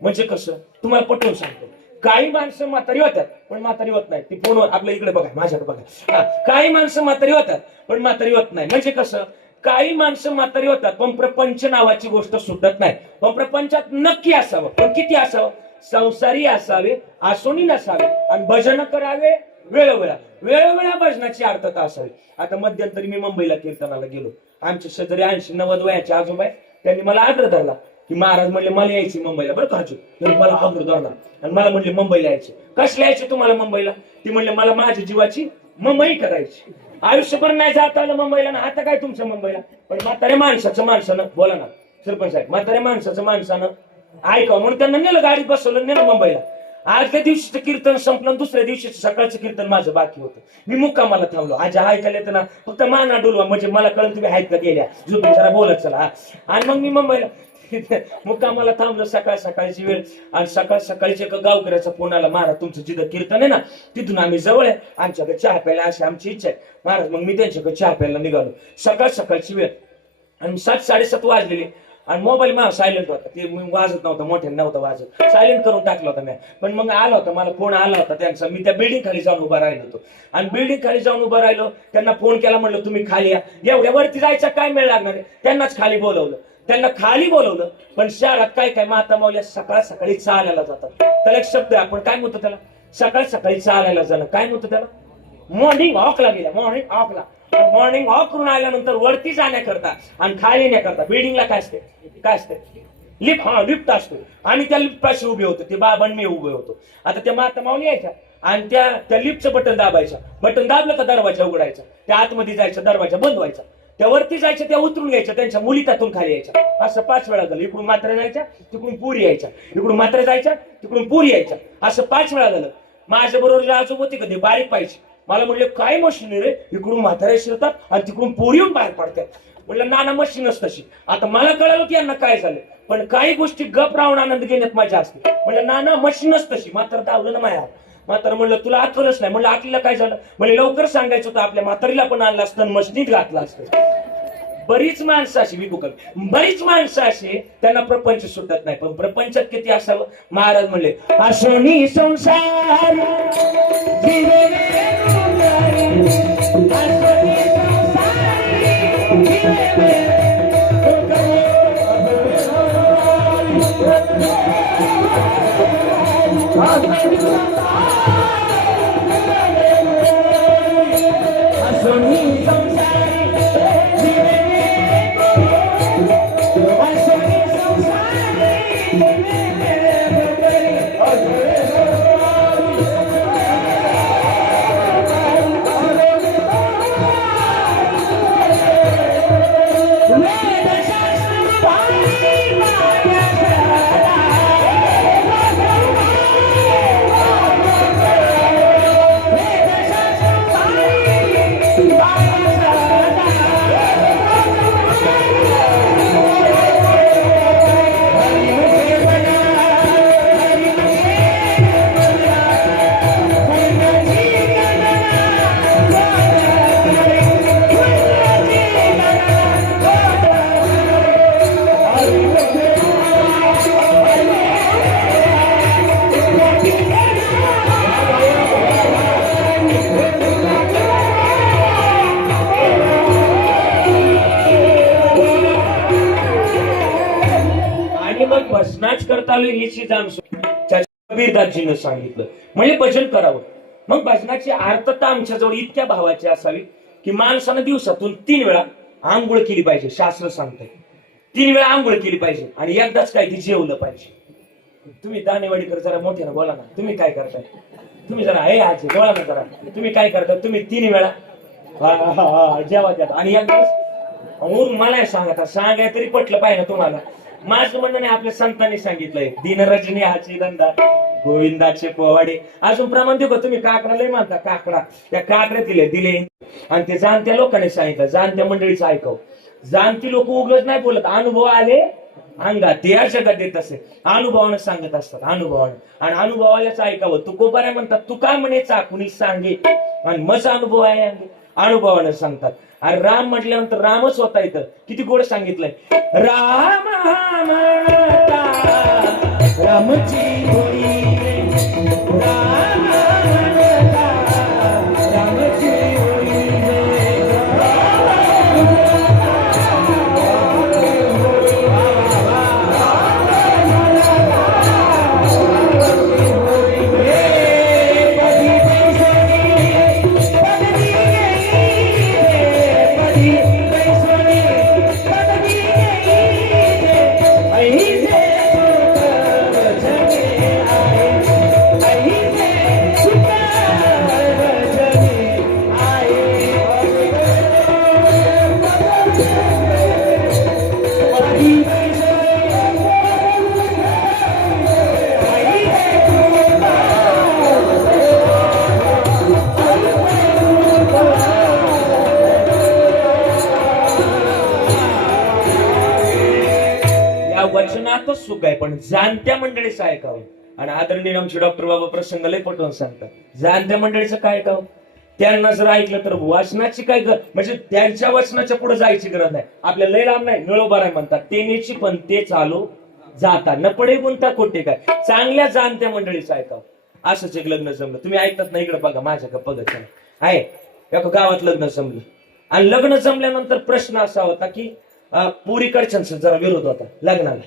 म्हणजे कसं? तुम्हाला पटवून सांगतो. काही माणसं म्हातारी होतात पण म्हातारी होत नाही. ती फोनवर आपल्या इकडे बघा, माझ्याकडे बघा. काही माणसं म्हातारी होतात पण म्हातारी होत नाही. म्हणजे कसं? काही माणसं म्हातारी होतात पण प्रपंच नावाची गोष्ट सुटत नाही. पण प्रपंचात नक्की असावं, पण किती असावं? संसारी असावे, आसोनी नसावे, आणि भजन करावे वेळोवेळा. वेळोवेळा भजनाची अर्थता असावी. आता मध्यंतरी मी मुंबईला कीर्तनाला गेलो. आमच्या शेजारी 80-90 वयाचे आजोबा आहे. त्यांनी मला आग्रह धरला की महाराज म्हणले मला यायची मुंबईला, बरं का? मला आग्रह धरला आणि मला म्हणले मुंबईला यायचे. कसले यायचे तुम्हाला मुंबईला? ती म्हणले मला माझ्या जीवाची मुंबई करायची. आयुष्यभर नाही जात आलं मुंबईला ना, आता काय तुमच्या मुंबईला? पण म्हाताऱ्या माणसानं बोला ना सरपंच साहेब, म्हाताऱ्या माणसानं ऐका म्हणून त्यांना नेलं, गाडीत बसवलं, नेलं मुंबईला. आजल्या दिवशीचं कीर्तन संपलं, दुसऱ्या दिवशीचं सकाळचं कीर्तन माझं बाकी होतं. मी मुक्कामाला थांबलो. आज ऐकायला येतं ना, फक्त माना डोलवा म्हणजे मला कळलं तुम्ही आहेत का गेल्या झोपून, जरा बोलत चला. आणि मग मी मुंबईला मुक्कामाला थांबलो. सकाळची वेळ, आणि सकाळच्या एका गावकऱ्याचा फोन आला, महाराज तुमचं जिथं कीर्तन आहे ना तिथून आम्ही जवळ आहे, आमच्याकडे चहा प्यायला अशी आमची इच्छा आहे. महाराज मग मी त्यांच्याकडे चहा प्यायला निघालो. सकाळची वेळ आणि 7-7:30 वाजलेले, आणि मोबाईल माझा सायलेंट होता. ते वाजत नव्हता, मोठ्याने नव्हता वाजत, सायलेंट करून टाकला होता मी. पण मग आला होता, मला फोन आला होता त्यांचा. मी त्या बिल्डिंग खाली जाऊन उभा राहिलो होतो, आणि बिल्डिंग खाली जाऊन उभा राहिलो. त्यांना फोन केला, म्हणलं तुम्ही खाली या. एवढ्या वरती जायचा काय मेळ लागणार आहे? त्यांनाच खाली बोलवलं. पण शहरात काय माता माऊल्या सकाळी चालायला जातात. त्याला एक शब्द आहे, आपण काय म्हणतो त्याला? सकाळी चालायला जाणं. काय म्हणतो त्याला? मॉर्निंग वॉकला गेल्या. मॉर्निंग वॉक करून आल्यानंतर वरती जाण्याकरता आणि खाली येण्याकरता बिल्डिंगला काय असते? लिफ्ट असतो. आणि त्या लिफ्ट पाशी उभे होतो ते बाबा, मी उभे होतो. आता त्या माता माऊली यायच्या आणि त्या लिफ्टचं बटन दाबायचं. बटन दाबलं का दरवाजा उघडायचा, त्या आतमध्ये जायचा, दरवाजा बंद व्हायचा. त्या वरती जायच्या, त्या उतरून घ्यायच्या, त्यांच्या मुली त्यातून खाली यायच्या. असं 5 वेळा झालं. इकडून म्हाताऱ्या जायच्या, तिकडून पुरी यायच्या, इकडून म्हाताऱ्या जायच्या, तिकडून पुरी यायच्या. असं 5 वेळा झालं. माझ्या बरोबर आजोबा होते कधी बारीक पाहिजे. मला म्हणले काय मशीन रे, इकडून म्हाताऱ्या शिरतात आणि तिकडून पोरी येऊन बाहेर पडतात. म्हणलं नाना मशीनच तशी. आता मला कळालं की यांना काय झालं, पण काही गोष्टी गप राहून आनंद घेण्यात मजा असते. म्हणलं नाना मशीनच तशी. म्हातारं धावलं ना माया. म्हातारं म्हणलं तुला अक्कलच नाही. म्हणलं आखलीला काय झालं? म्हणजे लवकर सांगायचं होतं, आपल्या म्हातारीला पण आणलं असतं, मशीनीत घातलं असतं. बरीच माणसं अशी त्यांना प्रपंच सुटत नाही. पण प्रपंचात किती असावं? महाराज म्हणले आसोनी संसार भजनाच करता आलं याची जाण कबीरदासजीनं सांगितलं. म्हणजे भजन करावं. मग भजनाची अर्थता आमच्याजवळ इतक्या भावाची असावी की माणसानं दिवसातून 3 वेळा आंघोळ केली पाहिजे. शास्त्र सांगतंय 3 वेळा आंघोळ केली पाहिजे आणि एकदाच काय ती जेवलं पाहिजे. तुम्ही दानेवाडीकर जरा मोठ्यानं बोला ना, तुम्ही काय करताय? तुम्ही जरा हे आजी बोला ना जरा, तुम्ही काय करता? तुम्ही 3 वेळा जेवा द्या आणि एक दिवस मला सांगाय तरी पटलं पाहिजे ना तुम्हाला. माझं म्हणणं नाही, आपल्या संतांनी सांगितलंय, दिनरजनी हाची धंदा गोविंदाचे पोवाडे. अजून प्रमाण देऊ का? तुम्ही काकडा लय मानता, काकडा त्या काकड्या दिले आणि ते जाणत्या लोकांनी सांगितलं, जाणत्या मंडळीचं ऐकव. जाणती लोक उगच नाही बोलत, अनुभव आले अंगात, ते या जगात देत असे, अनुभवानं सांगत असतात, अनुभवानं. आणि अनुभवालाच ऐकावं. तुकोबाऱ्या म्हणतात, तू का म्हणेचा कुणी सांगे, आणि मज अनुभव आहे, अनुभवानं सांगतात. आणि राम म्हटल्यानंतर रामच होता इथं, किती गोड सांगितलंय. राम म्हणता रामची होई रे, राम म्हणता रामची होई रे. वचनातच सुख आहे, पण जाणत्या मंडळीचं ऐकावं. आणि आदरणीय आमचे डॉक्टर बाबा प्रसंग लय पटवून सांगतात, जाणत्या मंडळीचं काय ऐकावं. त्यांना जर ऐकलं तर वाचनाची काय म्हणजे त्यांच्या वचनाच्या पुढे जायची गरज नाही. आपल्या लय लांब नाही, निळोबाराय म्हणतात, तेनेची पण ते चालू जाता न पडे गुंता कोटे काय. चांगल्या जाणत्या मंडळीचं ऐकावं. असंच एक लग्न जमलं, तुम्ही ऐकतात ना, इकडे बघा माझ्या बघत आहे. एका गावात लग्न जमलं आणि लग्न जमल्यानंतर प्रश्न असा होता की पुरीकडच्यांचा जरा विरोध होता लग्नाला.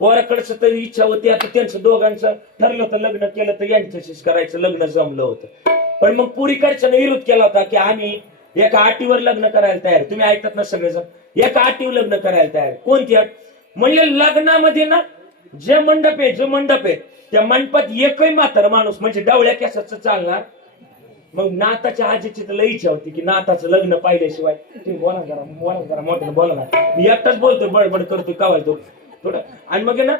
पोराकडचं तर इच्छा होती, आता त्यांचं दोघांचं ठरलं होतं, लग्न केलं तर यांच्याशीच करायचं, लग्न जमलं होतं. पण मग पुरीकडच्यानं विरोध केला होता की आम्ही एका अटीवर लग्न करायला तयार. तुम्ही ऐकतात ना सगळेजण, एका अटीवर लग्न करायला तयार. कोणती अट? म्हणजे लग्नामध्ये ना जे मंडप आहे त्या मंडपात एकही म्हातारा माणूस म्हणजे डावळ्या केसाचं चालणार. मग नाताच्या आजीची तर लई इच्छा होती की नाताचं लग्न पाहिल्याशिवाय. तुम्ही बोला जरा मोठ्यानं बोला ना, मी एकटाच बोलतोय, बडबड करतोय, कावायतो थोडं. आणि मग ना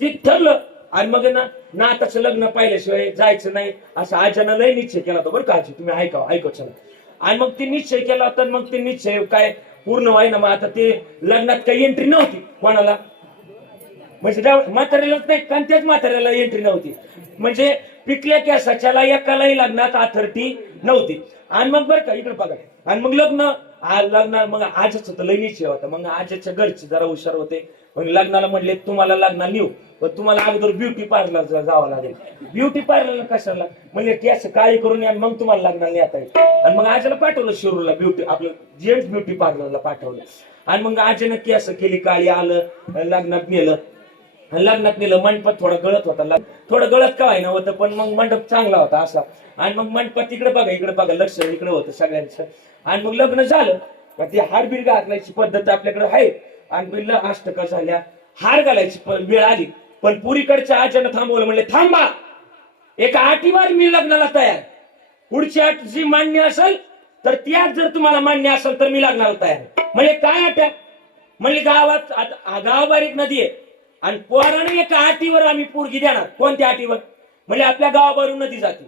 ते ठरलं, आणि मग ना नाताचं लग्न पाहिल्याशिवाय जायचं नाही असं आज्यानं लय निश्चय केला होता बरं का. आजी तुम्ही ऐकव चला. आणि मग ते निश्चय केला होता, मग ते निश्चय काय पूर्ण व्हाय ना. मग आता ते लग्नात काही एंट्री नव्हती कोणाला, म्हणजे म्हाताऱ्यालाच नाही, कोणत्याच म्हाताऱ्याला एंट्री नव्हती. म्हणजे पिकल्या केसाच्याला एकालाही लग्नात अथॉरिटी नव्हती. आणि मग बरं का इकडे बघा, आणि मग लग्न मग आजच होतं, लय निश्चय होता. मग आजच्या घरचे जरा हुशार होते, मग लग्नाला म्हणले तुम्हाला लग्नाला नेऊ, पण तुम्हाला अगोदर ब्युटी पार्लर जावं लागेल. ब्युटी पार्लरला कशाला? म्हणजे केस काळी करून या, मग तुम्हाला लग्नाला येता येईल. आणि मग आजीला पाठवलं शिरूरला, ब्युटी आपलं जेंट्स ब्युटी पार्लरला पाठवलं. आणि मग आजीनं केस केली काळी, आलं लग्नात नेलं. मंडपात थोडा गळत होता, थोडं गळत का व्हायना होतं, पण मग मंडप चांगला होता असा. आणि मग मंडपात इकडे बघा लक्ष इकडे होतं सगळ्यांचं. आणि मग लग्न झालं, ती हारबीर घालायची पद्धत आपल्याकडे आहे. आणि अष्टका झाल्या, हार घालायची वेळ आली, पण पुरीकडच्या आज्यानं थांबवलं. म्हणले थांबा, एका अटीवर मी लग्नाला तयार. पुढची अट जी मान्य असेल तर त्यात जर तुम्हाला मान्य असेल तर मी लग्नाला तयार. म्हणजे काय अट? म्हणजे गाव बारीक नदी आहे आणि पोराने एका अटीवर आम्ही पोरगी देणार. कोणत्या अटीवर? म्हणजे आपल्या गावावरून नदी जाते,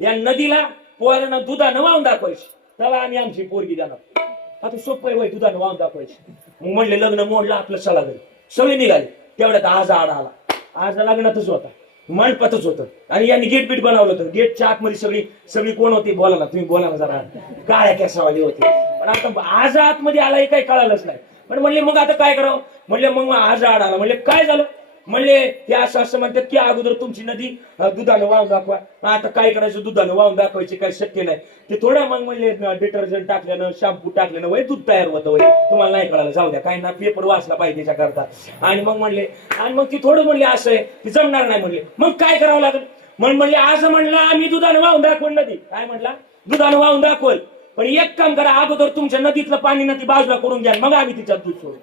या नदीला पोरानं दुधानं वाहून दाखवायची, त्याला आम्ही आमची पोरगी देणार. आता सोपं आहे, दुधानं वाहून दाखवायची. मग म्हणले लग्न मोडलं आपलं, चला घरी. सगळे निघाले. तेवढ्यात आज आला. आज लग्नातच होता, मंडपातच होतं. आणि यांनी गेट बीट बनवलं होतं. गेटच्या आतमध्ये सगळी कोण होती? बोला ना तुम्ही, बोला ना जरा. काळ्या केसावाली होती. पण आता आज आतमध्ये आला हे काही कळालंच नाही. पण म्हणले मग आता काय करावं? म्हणले मग आज आला. म्हणले काय झालं? म्हणले ते असं म्हणतात की अगोदर तुमची नदी दुधानं वाहून दाखवा. आता काय करायचं? दुधानं वाहून दाखवायची काय शक्य नाही. ते थोडं मग म्हणले डिटर्जंट टाकल्यानं, शॅम्पू टाकल्यानं वय दूध तयार होतं. वय तुम्हाला नाही कळालं, जाऊ द्या, काय ना पेपर वाचला पाहिजे त्याच्याकरता. आणि मग म्हणले, आणि मग ती थोडं म्हणले असं आहे ती जमणार नाही. म्हणले मग काय करावं लागेल? म्हणले आज म्हणलं आम्ही दुधानं वाहून दाखवल नदी. काय म्हटला? दुधानं वाहून दाखवल. पण एक काम करा, अगोदर तुमच्या नदीतलं पाणी नदी बाजूला करून घ्या, मग आम्ही तिच्यात दूध सोडू.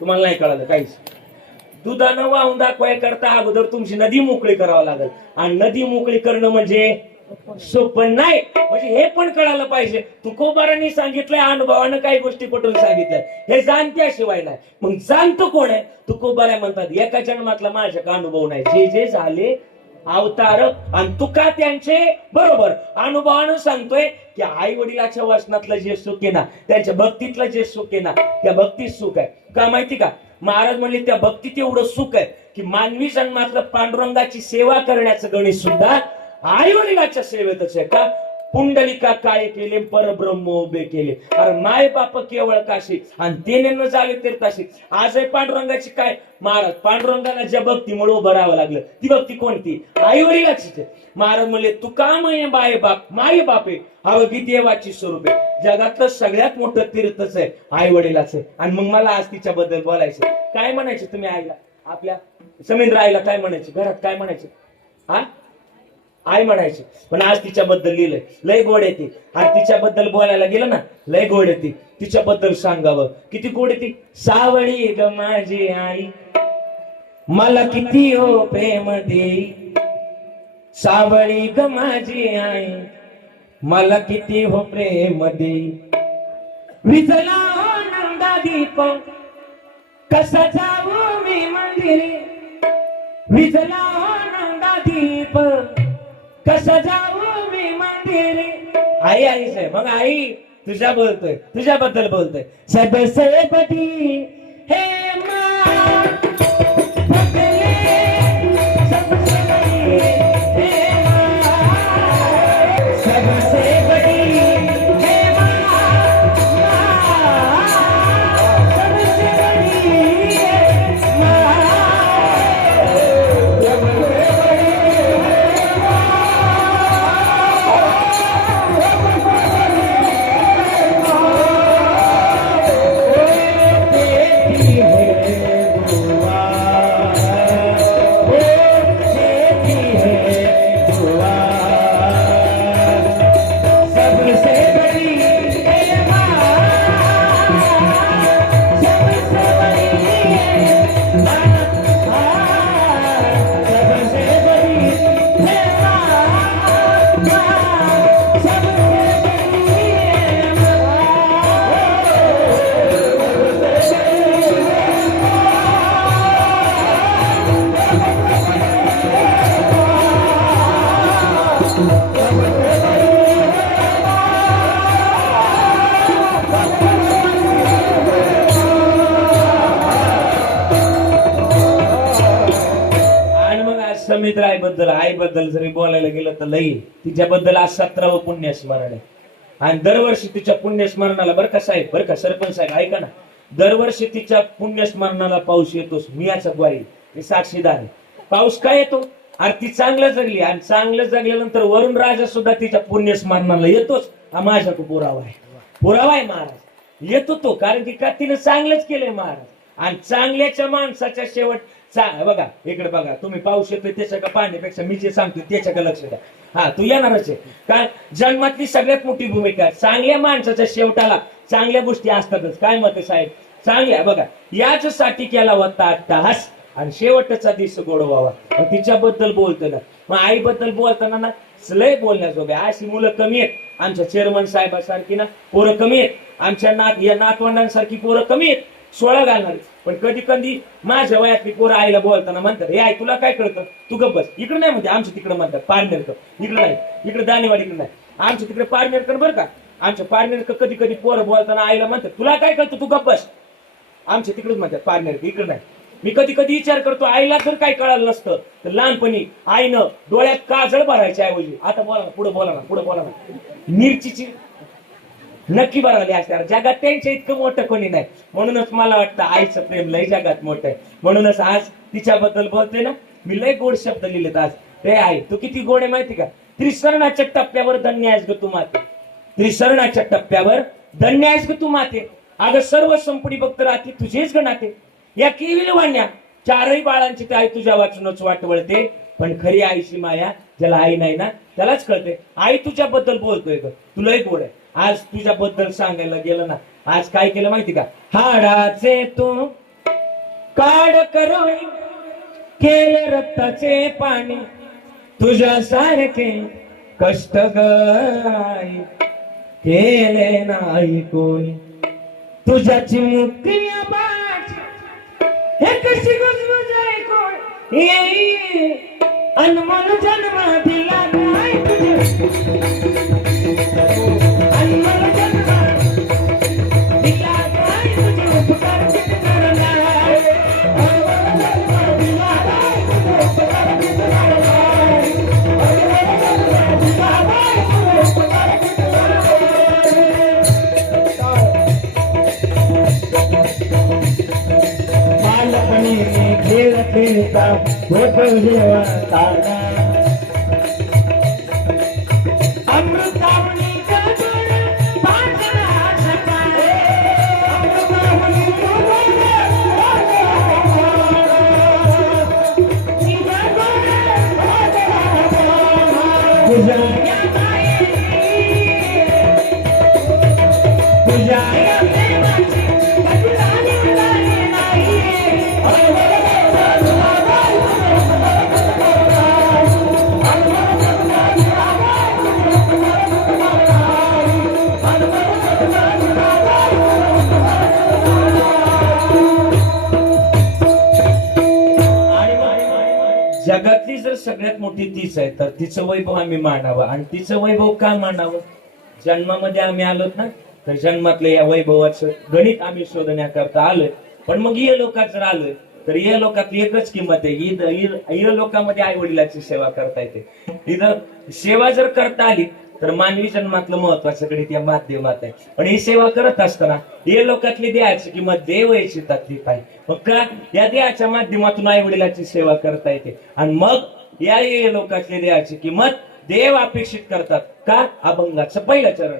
तुम्हाला नाही कळालं काहीच. दुधानं वाहून दाखवाय करता अगोदर तुमची नदी मोकळी करावं लागेल. आणि नदी मोकळी करणं म्हणजे सोपं नाही. म्हणजे हे पण कळायला पाहिजे. तुकोबारांनी सांगितलंय, अनुभवानं काही गोष्टी पटवून सांगितलंय, हे जाणत्याशिवाय नाही. मग जाणतो कोण आहे? तुकोबारा म्हणतात एका जन्मातला माझ्या का अनुभव नाही, जे जे झाले अवतार. आणि तुका त्यांचे बरोबर अनुभवानं सांगतोय की आई वडिलाच्या वचनातलं जे सुख आहे ना, त्यांच्या भक्तीतलं जे सुख आहे ना, त्या भक्तीत सुख आहे. का माहिती का? महाराज म्हणले त्या भक्तीत एवढं सुख आहे की मानवी जन्मातलं पांडुरंगाची सेवा करण्याचं गणित सुद्धा आई वडिलाच्या सेवेतच आहे. का? पुंडलिका काय केले, परब्रह्म उभे केले. अरे माय बाप केवळ काशी आणि तेने न जावे तीर्थाशी. आजही पांडुरंगाची काय महाराज, पांडुरंगाला ज्या भक्तीमुळे उभं राहावं लागलं, ती भक्ती कोणती? आई वडिलाचीच आहे. महाराज म्हणले तुका मय बाय बाप माय बापे अवघी देवाची स्वरूपे. जगातलं सगळ्यात मोठं तीर्थच आहे आई वडिलाचं. आणि मग मला आज तिच्याबद्दल बोलायचं. काय म्हणायचे तुम्ही आईला? आपल्या समेंद्र आईला काय म्हणायचे? घरात काय म्हणायचे? हा, आई म्हणायची. पण आज तिच्याबद्दल लिहिलंय, लय गोड येते. आणि तिच्याबद्दल बोलायला गेलं ना, लय गोड येते. तिच्याबद्दल सांगावं किती गोड येते. सावळी ग माझी आई, मला किती हो प्रेम देई. सावळी ग माझी आई, मला किती हो प्रेम देई. विजला हो नंदा दीप, कसा जाऊ मी मंदिरी. विजला हो नंदा दीप, कसं जाऊ मी मंदिरी. आई आई साहेब. मग आई तुझ्या बोलतोय, तुझ्याबद्दल बोलतोय. सबसे बडी हे माँ बदले, सबसे बडी हे माँ, सबसे बडी हे माँ, सबसे बडी हे माँ. समित्र आईबद्दल जरी बोलायला गेलं तर लई. तिच्याबद्दल आज 17वं पुण्यस्मरण आहे. आणि दरवर्षी तिच्या पुण्यस्मरणाला बरं का साहेब, बरं का सरपंच साहेब, ऐका ना, दरवर्षी तिच्या पुण्यस्मरणाला पाऊस येतोच. मी याचा ग्वाही, मी साक्षीदार आहे. पाऊस काय येतो? अरे ती चांगलं जगली आणि चांगलं जगल्यानंतर वरुण राजा सुद्धा तिच्या पुण्यस्मरणाला येतोच. हा माझ्या पुरावा आहे, पुरावा आहे महाराज. येतो तो, कारण की का तिने चांगलंच केलंय महाराज. आणि चांगल्याच्या माणसाच्या शेवट बघा इकडे बघा, तुम्ही पाऊस येतोय त्याच्या का पाण्यापेक्षा मी जे सांगतोय त्याच्या का लक्ष द्या. हा, तू येणारच आहे. काय जन्मातली सगळ्यात मोठी भूमिका चांगल्या माणसाच्या शेवटाला चांगल्या गोष्टी असतातच. काय मत आहे साहेब? चांगल्या बघा, याच्यासाठी केला होता अट्टहास आणि शेवटचा दिवस गोड व्हावा. तिच्याबद्दल बोलतो ना, मग आईबद्दल बोलताना ना लय बोलण्याजोगे. अशी मुलं कमी आहेत. आमच्या चेअरमन साहेबांसारखी ना पोरं कमी आहेत. आमच्या नातवंडांसारखी पोरं कमी आहेत. 16 घालणार. पण कधी कधी माझ्या वयातली पोरं आईला बोलताना म्हणतात, हे आई तुला काय कळतं, तू गप्प बस. इकडे नाही म्हणते, आमच्या तिकडे म्हणतात पारनेरकर. इकडे नाही, इकडे दानेवाडी इकडे नाही, आमच्या तिकडे पारनेरकर. बरं का, आमच्या पारनेरकर कधी कधी पोरं बोलताना आईला म्हणतात, तुला काय कळतं, तू गप्प बस. आमच्या तिकडेच म्हणतात पारनेरकर, इकडे नाही. मी कधी कधी विचार करतो, आईला जर काही कळालं नसतं तर लहानपणी आईनं डोळ्यात काजळ भरायच्या ऐवजी, आता बोला ना, पुढे बोला ना, पुढे बोला ना, मिरचीची नक्की भरावली असणार. जगात त्यांच्या इतकं मोठं कोणी नाही. म्हणूनच मला वाटतं आईचं प्रेम लय जगात मोठं आहे. म्हणूनच आज तिच्याबद्दल बोलतोय ना, मी लय गोड शब्द लिहिलेत आज. रे आई तू किती गोड आहे माहिती का? त्रिसरणाच्या टप्प्यावर धन्य आहेस ग तू माते. त्रिसरणाच्या टप्प्यावर धन्य आहेस ग तू माते. अगं सर्व संपडी भक्त राहते तुझेच ग नाते. या केविल वाण्या चारही बाळांची ते आई तुझ्या वाचूनच वाट वळते. पण खरी आईची माया ज्याला आई नाही ना त्यालाच कळते. आई तुझ्याबद्दल बोलतोय ग, तुलाही गोड आहे. आज तुझ्याबद्दल सांगायला गेलं ना, आज काय केलं माहिती का? हाडाचे तू काढ करून केले रक्ताचे पाणी तुझ्यासारखे कष्ट गाय केले नाही कोणी तुझ्याची मुक्ती आवाज हे कशी गुजबुजाय कोण येई अनमोल जन्म दिला नाही तुझे अनमोल जन्म दिला नाही तुझे उपकार किती करणार अनमोल जन्म दिला नाही तुझे उपकार किती करणार अनमोल जन्म दिला नाही तुझे उपकार किती करणार बालपणी खेळ खेळता गोठव जेव्हा तारा अमृतावणी गगन पाजळा सकाळे अमृतावणी गगन तुझ्या या तुझ्या या प्रेमाची कधीला निवडाली नाही जगातली जर सगळ्यात मोठी तीच आहे तर तिचं वैभव आम्ही मानावं आणि तिचं वैभव का मानावं जन्मामध्ये आम्ही आलोत ना तर जन्मातल्या या वैभवाचं गणित आम्ही शोधण्याकरता आलोय पण मग या लोकात जर आलोय तर या लोकातली एकच किंमत आहे या लोकांमध्ये आई वडिलाची सेवा करता येते इथं सेवा जर करता आली तर मानवी जन्मातलं महत्वाचं गणित या माध्यमात आहे पण ही सेवा करत असताना या लोकातली देहाची किंमत देव याची तात्विक आहे मग का या देहाच्या माध्यमातून आई वडिलाची सेवा करता येते आणि मग या लोकातली देहाची किंमत देव अपेक्षित करतात का अभंगाचं पहिलं चरण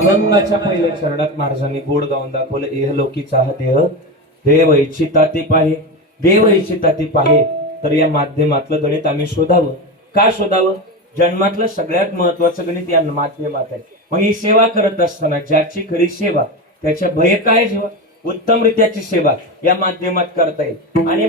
अभंगाच्या पहिल्या चरणात महाराजांनी गोड गाऊन दाखवलं इहलोकीचा हा देह देव इच्छिता ते पाहे देव इच्छिता ते पाहे तर या माध्यमातलं गणित आम्ही शोधावं का शोधावं जन्मातलं सगळ्यात महत्वाचं गणित या माध्यमात आहे मग ही सेवा करत असताना ज्याची खरी सेवा त्याच्या भय काय जेव्हा उत्तम रित्याची सेवा या माध्यमात करता येईल आणि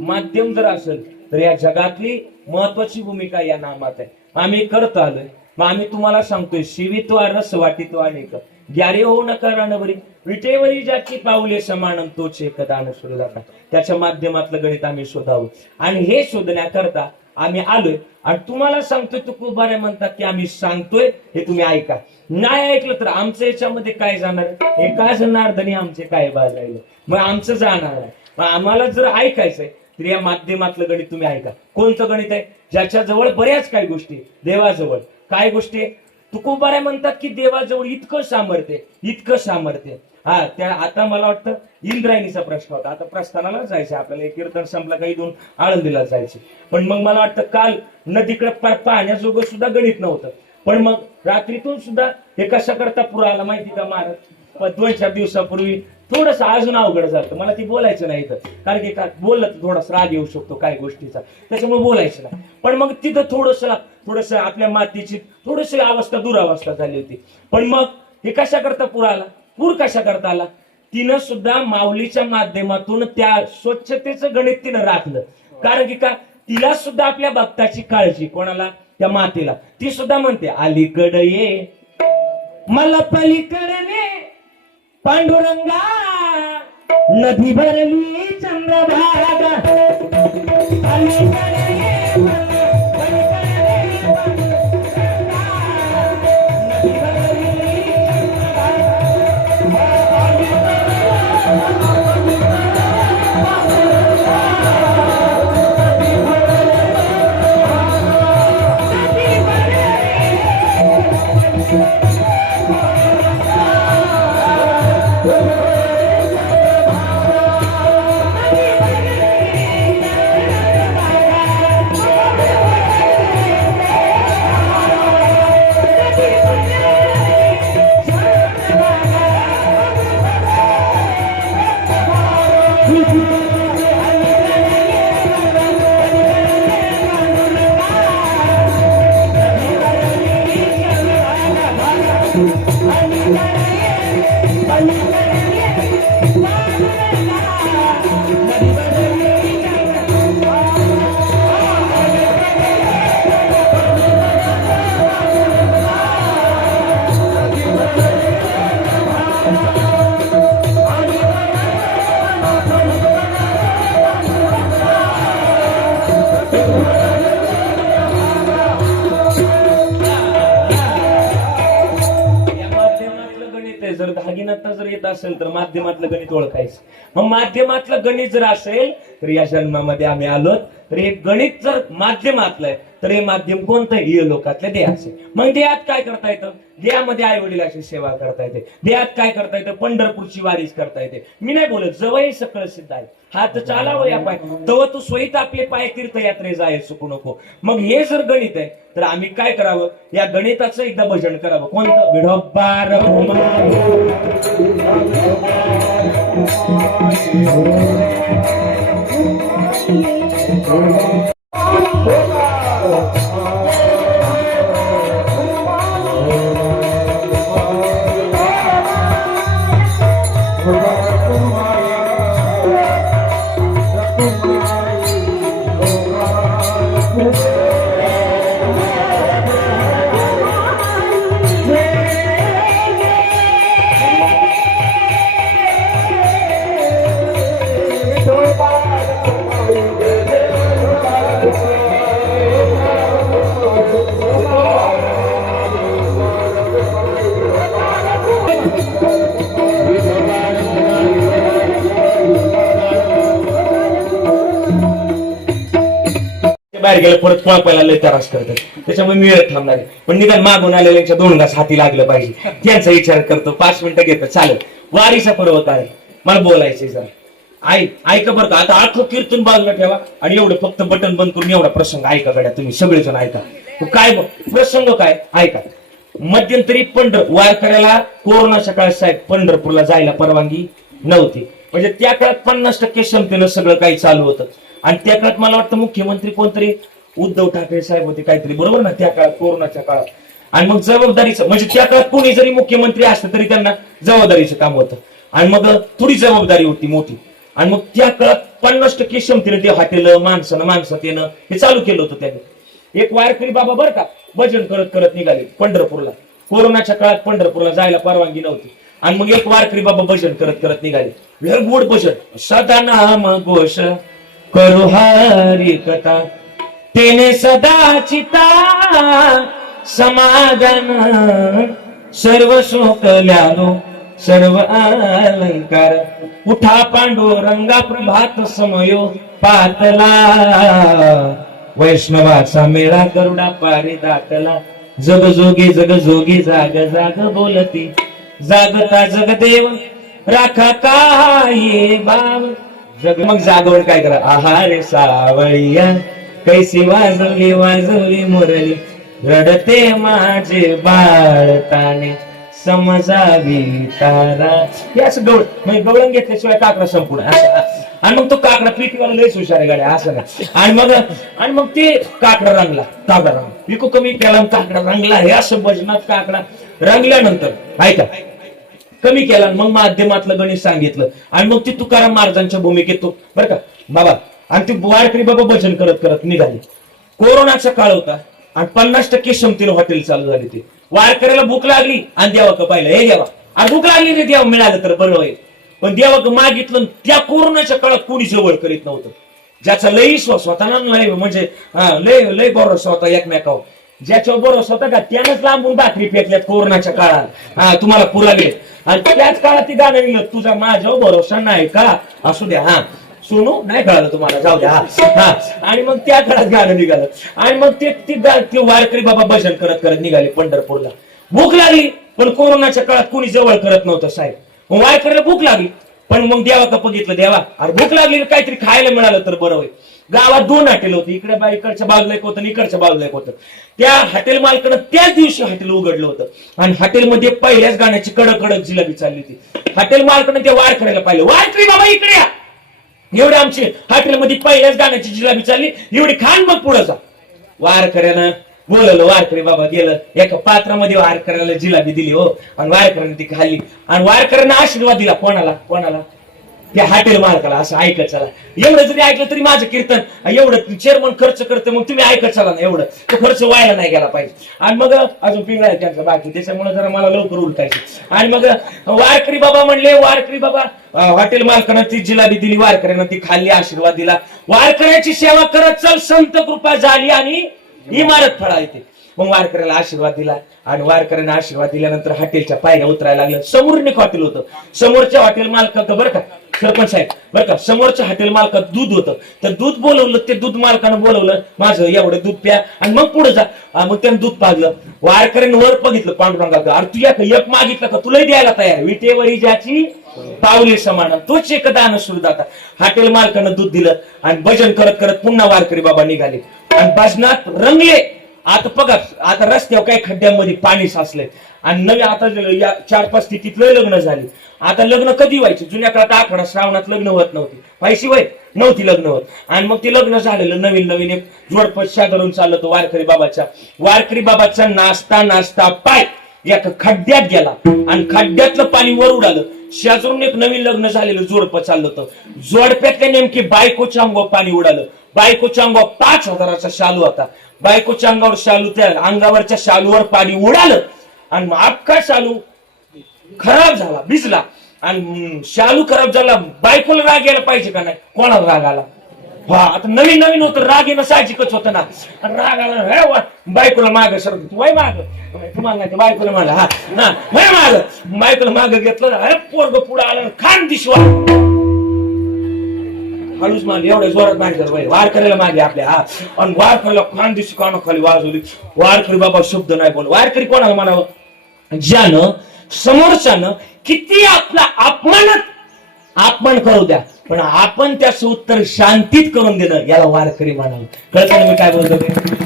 माध्यम जर असेल तर या जगातली महत्वाची भूमिका या नामात आहे आम्ही करत आलोय मग आम्ही तुम्हाला सांगतोय शिवितो रस वाटितो अनेक ग्यारे होऊ नका रानवरी विटेवरी ज्याची पाऊले समान तोच एकदान सुरदाता त्याच्या माध्यमातलं गणित आम्ही शोधावं आणि हे शोधण्याकरता आम्ही आलोय आणि तुम्हाला सांगतोय तुकोबारे म्हणतात की आम्ही सांगतोय हे तुम्ही ऐका नाही ऐकलं तर आमचं याच्यामध्ये काय जाणार एका जनार्दनी आमचे काय बाजायला मग आमचं जाणार आहे मग आम्हाला जर ऐकायचंय तर या माध्यमातलं गणित तुम्ही ऐका. कोणतं गणित आहे? ज्याच्याजवळ बऱ्याच काही गोष्टी आहेत. देवाजवळ काय गोष्टी आहे? तुकोबाराय म्हणतात की देवाजवळ इतकं सामर्थ्य, इतकं सामर्थ्य. हा, त्या आता मला वाटतं इंद्रायणीचा प्रश्न होता. आता प्रस्थानाला जायचं आपल्याला, एक कीर्तन संपला काही दोन आळंदीला जायचे. पण मग मला वाटतं काल नदीकडे पाहण्याजोगं सुद्धा गणित नव्हतं. पण मग रात्रीतून सुद्धा हे कशा करता पुरा आला माहिती का महाराज? 2-4 दिवसापूर्वी थोडस अजून अवघड झालं. मला ती बोलायचं नाही इथं, कारण की का बोललं तर थोडासा राग येऊ शकतो काही गोष्टीचा, त्याच्यामुळे बोलायचं नाही. पण मग तिथं थोडस आपल्या मातीची थोडीशी अवस्था दुरावस्था झाली होती. पण मग हे कशा करता पूर आला? पूर कशा करता आला? तिनं सुद्धा माऊलीच्या माध्यमातून त्या स्वच्छतेचं गणित तिनं राखलं. कारण की का तिला सुद्धा आपल्या भक्ताची काळजी, कोणाला? त्या मातेला. ती सुद्धा म्हणते अलीकडे ये मला पलीकडे पांडुरंगा, नदी भरली चंद्रभागा, अलीकडे ये पलीकडे पांडुरंगा, नदी भरली जर धागिनात जर येत असेल तर माध्यमातलं गणित ओळखायचं. मग माध्यमातलं गणित जर असेल तर या जन्मामध्ये आम्ही आलो, तर हे गणित जर माध्यमातलं आहे तर हे माध्यम कोणतं? हे लोकातल्या देहाचे. मग देहात काय करता येतं? देहामध्ये आई वडिलाची सेवा करता येते. देहात काय करता येतं? पंढरपूरची वारीच करता येते. मी नाही बोलत, जवळ सकळ सिद्ध आहे. हात चालावं या पाय तव तू स्वहित आपले पाय तीर्थयात्रे जाय चुकू नको. मग हे जर गणित आहे तर आम्ही काय करावं? या गणिताचं एकदा भजन करावं. कोणतं? विढोबार बाहेर गेलं परत पळपायला लय त्रास करतात, त्याच्यामुळे मी वेळ थांबणार आहे. पण निदान मागून आलेल्यांच्या 2 घास हाती लागलं पाहिजे, त्यांचा विचार करतो. 5 मिनिटं घेतो, चालेल. वारीचा पर्वत आहे, मला बोलायचंय जरा. ऐका बरं का, आता आखो कीर्तन बाजूला ठेवा आणि एवढं फक्त बटन बंद करून एवढा प्रसंग ऐका गड्या, तुम्ही सगळेजण ऐका. काय प्रसंग काय ऐका. मध्यंतरी वारकऱ्याला कोरोनाच्या काळात साहेब पंढरपूरला जायला परवानगी नव्हती. म्हणजे त्या काळात 50% क्षमतेनं सगळं काही चालू होतं. आणि त्या काळात मला वाटतं मुख्यमंत्री कोणतरी उद्धव ठाकरे साहेब होते काहीतरी, बरोबर ना, त्या काळात कोरोनाच्या काळात. आणि मग जबाबदारीचं म्हणजे त्या काळात कोणी जरी मुख्यमंत्री असलं तरी त्यांना जबाबदारीचं काम होतं आणि मग थोडी जबाबदारी होती मोठी. आणि मग त्या काळात 50% क्षमतेनं ते हॉटेल माणसात येणं हे चालू केलं होतं त्यांनी. एक वारकरी बाबा बरं का भजन करत करत निघाले पंढरपूरला. कोरोनाच्या काळात पंढरपूरला जायला परवानगी नव्हती. आणि मग एक वारकरी बाबा भजन करत करत निघाले. व्हेरी गुड भजन. सदा नाम घोष करू हरी कथा, तेने सदा चिता समाधान, सर्व सुख ल्यालो सर्व अलंकार उठा पांडुरंगा प्रभात समयो पातला वैष्णवाचा मेळा गरुडा पारी दाटला जग जोगी जाग जाग बोलती जागता जगदेव राखा काही बाब जग मग जागवण काय करा आहारे सावळिया कैसी वाजवली मुरली रडते माझे बाळताने समजावी तारा हे असं गवळ म्हणजे गवळण घेतल्याशिवाय काकडा संपूर्ण आणि मग तो काकडा पीठवाला लयच हुशार आहे गाड्या असं नाही आणि मग ते काकडा रंगला पिको कमी केला काकडा रंगला हे असं भजनात काकडा रंगल्यानंतर ऐका कमी केला मग माध्यमातलं गणित सांगितलं आणि मग ती तुकाराम महाराजांच्या भूमिकेत तो बरं का बाबा आणि ती वारकरी बाबा भजन करत करत निघाली कोरोनाचा काळ होता आणि 50% क्षमतेला हॉटेल चालू झाली ती वारकऱ्याला भूक लागली आणि देवा का पाहिलं हे देवा आणि भूक लागली रे देवा मिळालं तर बरं होईल पण देवा मागितलं त्या कोरोनाच्या काळात कोणी जवळ करीत नव्हतं ज्याचा लय विश्वास होता ना लय म्हणजे लय भरोसा होता एकमेकावर ज्याच्यावर भरोसा होता का त्यानंच लांबून भाकरी फेकल्यात कोरोनाच्या काळात तुम्हाला पुराले आणि त्याच काळात ती गाणं निघलं तुझा माझ्यावर भरोसा नाही का असू द्या सोनू नाही कळालं तुम्हाला जाऊ द्या हा आणि मग त्या काळात गाणं निघालं आणि मग ते वारकरी बाबा भजन करत करत निघाले पंढरपूरला भूक लागली पण कोरोनाच्या काळात कोणी जवळ करत नव्हतं साहेब मग वारकरीला भूक लागली पण मग देवा का बघितलं देवा अरे भूक लागली काहीतरी खायला मिळालं तर बरं होईल गावात 2 हॉटेल होती इकडच्या बाजूला एक होतं आणि इकडच्या बाजूला एक होतं त्या हॉटेल मालकानं त्याच दिवशी हॉटेल उघडलं होतं आणि हॉटेलमध्ये पहिल्याच गाण्याची कडक जिलेबी चालली होती हॉटेल मालकानं त्या वारकऱ्याला पाहिलं वारकरी बाबा इकडे या एवढे आमची हॉटेलमध्ये पहिल्याच गाण्याची जिलेबी चालली एवढी खान मग पुढे जा वारकऱ्यानं बोलवलं वारकरी बाबा गेलं एका पात्रामध्ये वारकऱ्याला जिलेबी दिली हो आणि वारकऱ्याने ती खाल्ली आणि वारकऱ्यांना आशीर्वाद दिला कोणाला त्या हॉटेल मालकाला असं ऐकत चला एवढं जरी ऐकलं तरी माझं कीर्तन एवढं चेअरमन खर्च करते मग तुम्ही ऐकत चला ना एवढं तो खर्च व्हायला नाही गेला पाहिजे आणि मग अजून पिंगळा आहे त्यांचा बाकी त्याच्यामुळे जरा मला लवकर उलटायचं आणि मग वारकरी बाबा म्हणले वारकरी बाबा हॉटेल मालकानं ती जिलेबी दिली वारकऱ्यानं ती खाल्ली आशीर्वाद दिला वारकऱ्याची सेवा करत चल संत कृपा झाली आणि इमारत फळा येते मग वारकऱ्याला आशीर्वाद दिला आणि वारकऱ्याने आशीर्वाद दिल्यानंतर हॉटेलच्या पायऱ्या उतरायला लागल्या समोरून एक हॉटेल होतं समोरच्या हॉटेल मालकात बरं का सरपंच साहेब बरं का समोरच्या हॉटेल मालकात दूध होतं तर दूध बोलवलं ते दूध मालकानं बोलवलं माझं एवढं दूध प्या आणि मग पुढे जा मग त्यानं दूध पाजलं वारकऱ्याने वर बघितलं पांडुरंगा अरे तू एक मागितलं का तुलाही द्यायला तयार विटेवरी ज्याची पावली समान तोच एक दान सुरदाता हॉटेल मालकानं दूध दिलं आणि भजन करत करत पुन्हा वारकरी बाबा निघाले आणि भजनात रंगले आता बघा आता रस्त्यावर काही खड्ड्यांमध्ये पाणी साचलंय आणि नवी आता 4-5 स्थितीत लग्न झाली आता लग्न कधी व्हायचे जुन्या काळात आखाडा श्रावणात लग्न होत नव्हती व्हायची वय नव्हती लग्न होत आणि मग ते लग्न झालेलं नवीन एक जोडपश्या करून चाललं तो वारकरी बाबाचा नाचता पाय एका खड्ड्यात गेला आणि खड्ड्यातलं पाणी वर उडालं शेजारून एक नवीन लग्न झालेलं जोडपं चाललं होतं जोडप्यातल्या नेमकी बायकोच्या अंगावर पाणी उडालं बायकोच्या अंगावर 5,000चा शालू होता बायकोच्या अंगावर शालू त्या अंगावरच्या शालूवर पाणी उडालं आणि मग अख्खा शालू खराब झाला भिजला आणि शालू खराब झाला बायकोला राग यायला पाहिजे का नाही कोणाला राग आला आता नवीन होतं राग येणं साहजिकच होतं ना राग आला बायकोला माग सर वय माग तुम्हाला नाही बायकोला माग बायकोला माग घेतलं पोरग पुढे आलं खान दिसवा हळूच मागे एवढ्या जोरात मागे वारकऱ्याला मागे आपल्या आणि वारकऱ्याला खान दिसू कानाखाली वाजवली वारकरी बाबा शब्द नाही बोल वारकरी कोणाला म्हणावं ज्यानं समोरच्यानं किती आपला अपमान करू द्या पण आपण त्याचं उत्तर शांतीत करून देणं याला वारकरी म्हणावं कळतं ना मी काय बोलतो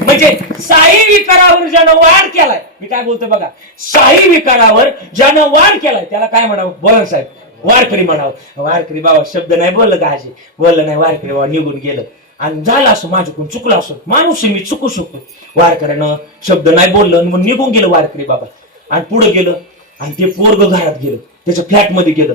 म्हणजे शाही विकारावर ज्यानं वार केलाय मी काय बोलतो बघा शाही विकारावर ज्यानं वार केलाय त्याला काय म्हणावं बोला साहेब वारकरी म्हणावं वारकरी बाबा शब्द नाही बोललं का आजी बोललं नाही वारकरी बाबा निघून गेलं आणि झालं असं माझ्याकडून चुकलं असं माणूस मी चुकू शकतो वारकऱ्यानं शब्द नाही बोललं मग निघून गेलं वारकरी बाबा आणि पुढे गेलं आणि ते पोरग घरात गेलं त्याच्या फ्लॅट मध्ये गेलं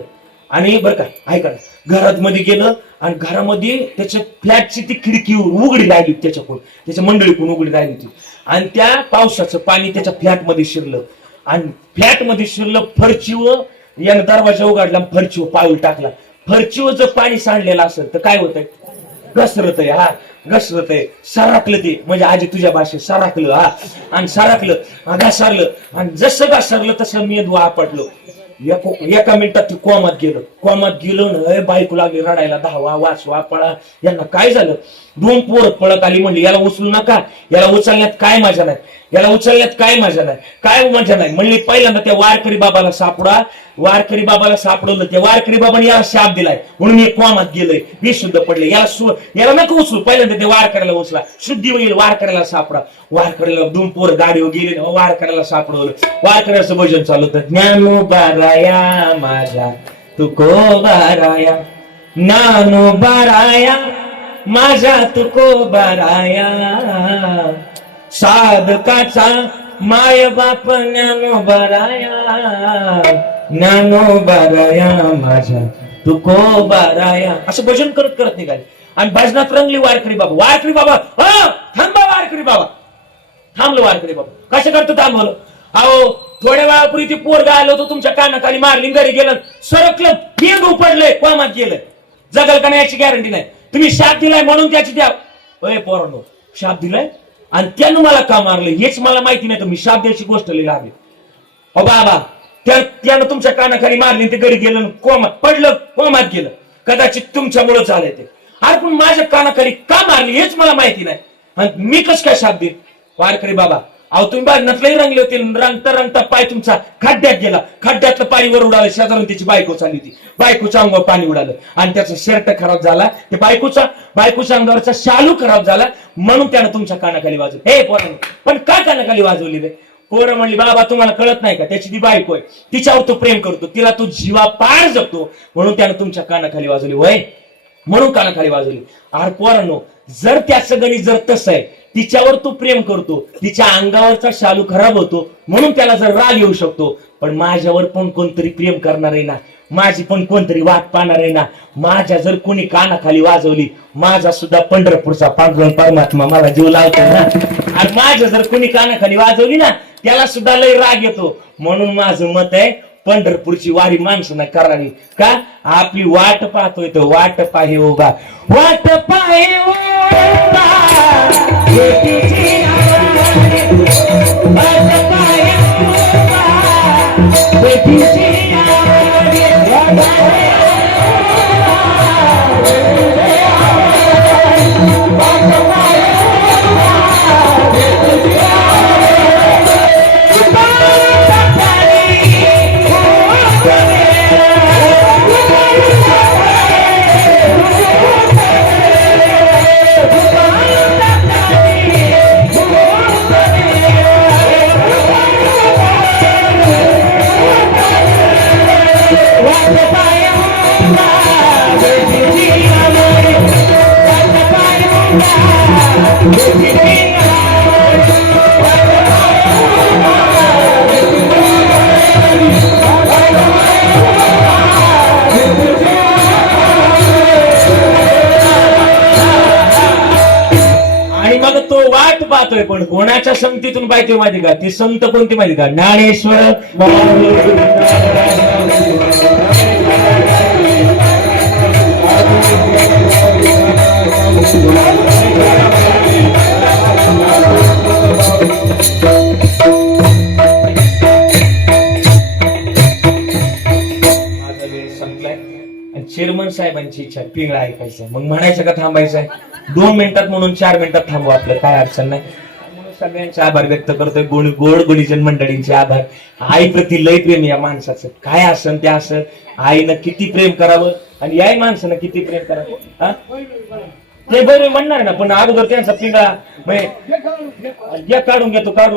आणि बरं का ऐका घरात मध्ये गेलं आणि घरामध्ये त्याच्या फ्लॅटची ती खिडकी उघडी राहिली त्याच्याकडून त्याच्या मंडळीकडून उघडी राहिली होती आणि त्या पावसाचं पाणी त्याच्या फ्लॅट मध्ये शिरलं आणि फ्लॅट मध्ये शिरलं फरचीवर यानं दरवाजा उघडला फरचीवर पाऊल टाकला फरचीवर जर पाणी सांडलेलं असेल तर काय होतंय घसरत आहे सराकलं ते म्हणजे आजी तुझ्या भाषेत सराकलं आणि सराकलं घसरलं आणि जसं घसरलं तसं मेंदू आपटलो एका मिनिटात ते कोमात गेलं ना बायको लागली रडायला, धावा वाचवा पळा, यांना काय झालं? 2 पोरं पळत आली, म्हणली याला उचलू नका, याला उचलण्यात काय मजा नाही, याला उचलण्यात काय मजा नाही, काय मजा नाही. म्हणली पहिल्यांदा त्या वारकरी बाबाला सापडा. वारकरी बाबाला सापडवलं, त्या वारकरी बाबाने याला शाप दिलाय म्हणून मी कोमात गेलोय, बेशुद्ध पडले, याला नको उचलू, पहिल्यांदा ते वारकऱ्याला उचला, शुद्धी होईल, वारकऱ्याला सापडा. वारकऱ्याला 2 पोरं गाडीवर गेले ना, वारकऱ्याला सापडवलं. वारकऱ्याचं भजन चालू होतं, ज्ञानोबाराया माझ्या तुकोबाराया, ज्ञानोबाराया माझ्या तुकोबाराया, साधकाचा माय बाप ज्ञानोबाराया, ज्ञानोबाराया माझ्या तुकोबाराया, असं भजन करत करत निघाले. आणि भजनात रंगली वारकरी बाबा. वारकरी बाबा थांबा, वारकरी बाबा थांबलो. वारकरी बाबा कसं करतो थांबवलं? अहो थोड्या वेळापूर्वी ते पोरगा आलं होतं, तुमच्या कानाखाली मारली, घरी गेलं, सरकलं, बेंडू पडलंय, कोमात गेलं, जगल का नाही याची गॅरंटी नाही. तुम्ही शाप दिलाय म्हणून त्याची द्या. पोरांनो, शाप दिलाय आणि त्यानं मला का मारलं हेच मला माहिती नाही, तर मी शाप द्यायची गोष्ट लिहिली आहे. हो बाबा, त्यानं तुमच्या कानाखाली मारली, ते घरी गेलं, कोमात पडलं, कोमात गेलं, कदाचित तुमच्यामुळे झालंय ते. अरे पण माझ्या कानाखाली का मारली हेच मला माहिती नाही, आणि मी कस काय शाप देईन? वारकरी बाबा, अहो तुम्ही बाजनातलंही रंगले होते, रंगता रंगता पाय तुमचा खड्ड्यात गेला, खड्ड्यातलं पाणी वर उडालं, शेजारून त्याची बायको चालली होती, बायकोच्या अंगावर पाणी उडालं आणि त्याचा शर्ट खराब झाला, ते बायकोच्या अंगावरचा शालू खराब झाला, म्हणून त्यानं तुमच्या कानाखाली वाजवली. हे पोरांनो, पण काय कानाखाली वाजवली रे? पोरं म्हणली, बाबा तुम्हाला कळत नाही का, त्याची ती बायको आहे, तिच्यावर तो प्रेम करतो, तिला तो जीवा पार जपतो, म्हणून त्यानं तुमच्या कानाखाली वाजवली. वय म्हणून कानाखाली वाजवली. अरे पोरांनो, जर त्याचं गणित जर तसं आहे, तिच्यावर तू प्रेम करतो, तिच्या अंगावरचा शालू खराब होतो, म्हणून त्याला जर राग येऊ शकतो, पण माझ्यावर पण कोणतरी प्रेम करणार आहे ना, माझी पण कोणतरी वाट पाहणार आहे ना. माझ्या जर कोणी कानाखाली वाजवली, माझा सुद्धा पंढरपूरचा पांडुरंग परमात्मा मला जीव लावतो ना, आणि माझ्या जर कोणी कानाखाली वाजवली ना, त्याला सुद्धा लय राग येतो. म्हणून माझं मत आहे, पंढरपूरची वारी माणसानं करावी का? आपली वाट पाहतोय तो, वाट पाहे उभा, वाट पाहे उभा, आणि मग तो वाट पाहतोय, पण कोणाच्या संगतीतून पाहतोय माहिती का? ती संत कोणती माहिती का? ज्ञानेश्वर. चेअरमन साहेबांची इच्छा पिंगळा ऐकायचं, मग म्हणायचं का थांबायचंय? 2 मिनिटात म्हणून 4 मिनिटात थांबू, आपलं काय अडचण नाही. सगळ्यांचे आभार व्यक्त करतोय, गोड गुणीजन मंडळींचे आभार. आई प्रति लय प्रेम या माणसाचं, काय असं ते असं, आईनं किती प्रेम करावं आणि याही माणसानं किती प्रेम करावं, हा ते बरे म्हणणार ना, पण अगोदर त्यांचा पिंगळा काढून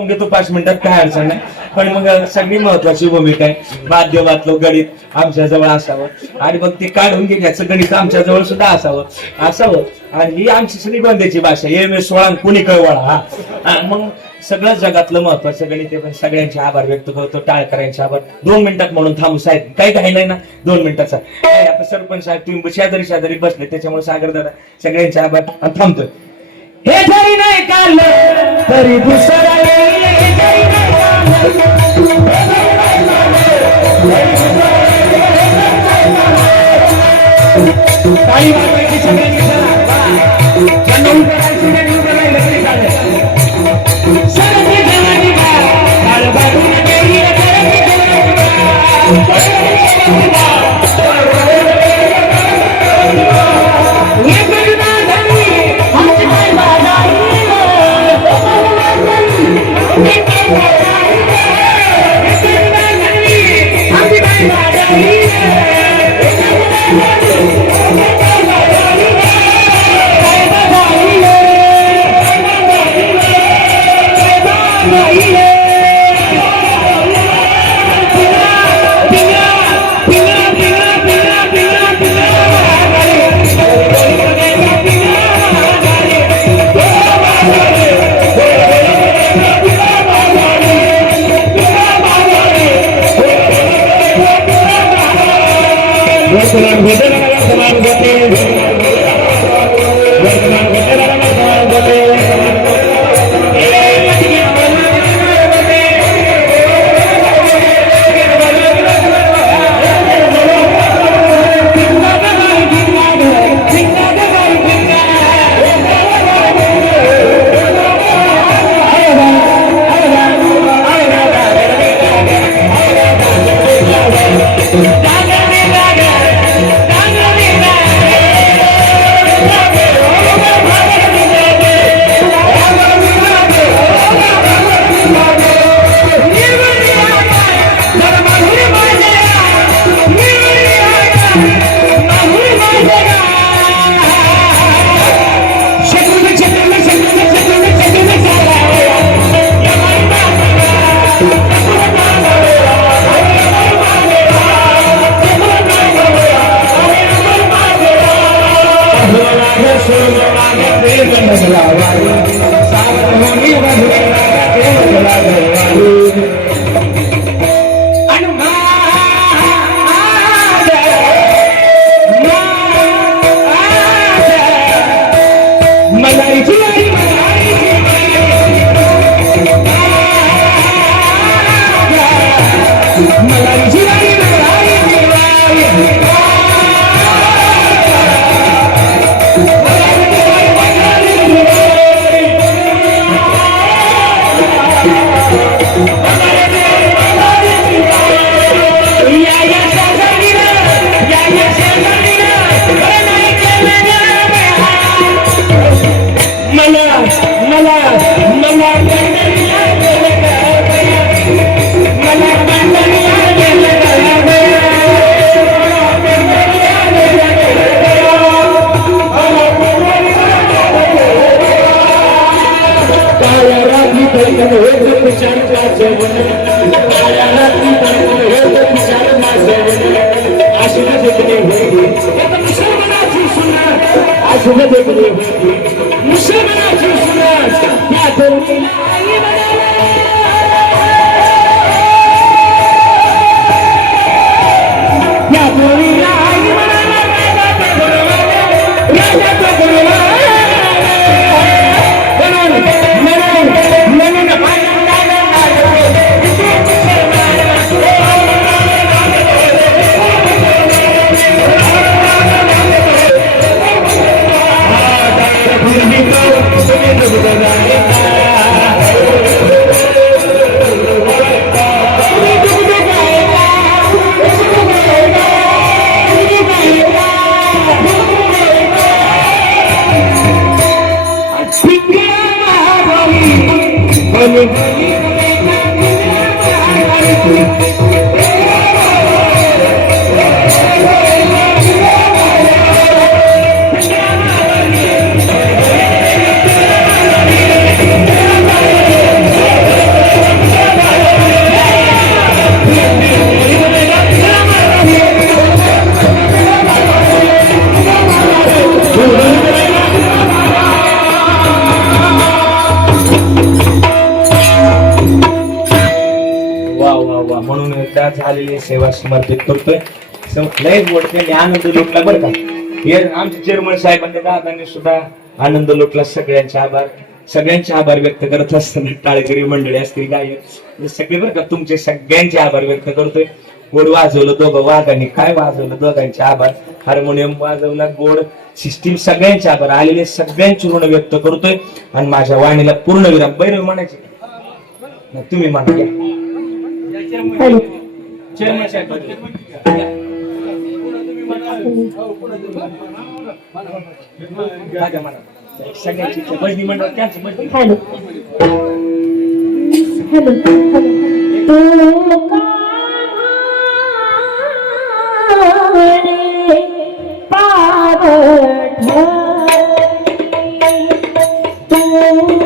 घेतो 5 मिनिटात, काय अडचण नाही. पण मग सगळी महत्वाची भूमिका आहे, माध्यमातलं गणित आमच्या जवळ असावं, आणि मग ते काढून घेण्याचं गणित आमच्या जवळ सुद्धा असावं. आणि ही आमची सगळी बंदेची भाषा, M.S. कुणी कळवळा, हा मग सगळं जगातलं महत्वाचं गणित आहे. पण सगळ्यांचे आभार व्यक्त करतो, टाळकऱ्यांचे आभार. 2 मिनिटात म्हणून थांबू साहेब, काही नाही ना, 2 मिनिटाचा. आता सरपंच साहेब तुम्ही शेजारी बसले, त्याच्यामुळे सागर दादा सगळ्यांचे आभार, आणि थांबतोय. हे जरी नाही काढलं तरी दुसरं काही वाजवायची सगळ्यांनी सगळ्यांनी म्हणून एकदा झालेली सेवा समर्पित करतोय. लय मोठे आनंद लुटला बरं का. हे आमचे चेअरमन साहेबांनी दादांनी सुद्धा आनंद लुटला. सगळ्यांचे आभार. सगळ्यांचे आभार व्यक्त करत असताना टाळकरी मंडळी असतील, गायक सगळे बरं का, तुमचे सगळ्यांचे आभार व्यक्त करतोय. गोड वाजवलं दोघं वाघांनी, काय वाजवलं दोघांचे आभार. हार्मोनियम वाजवला, गोड सिस्टीम, सगळ्यांचे आभार. आलेले सगळ्यांचे ऋण व्यक्त करतोय. आणि माझ्या वाणीला पूर्ण विराम. बैरव म्हणायचे तुम्ही म्हणा. चेअरमन साहेब सगळ्यांची इच्छा. मजनी मंडळ त्यांची मजनी. हॅलो हॅलो हॅलो तो कामाने पावठणी तो कामाने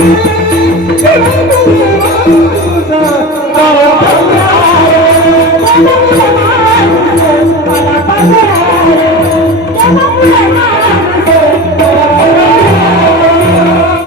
Thank you.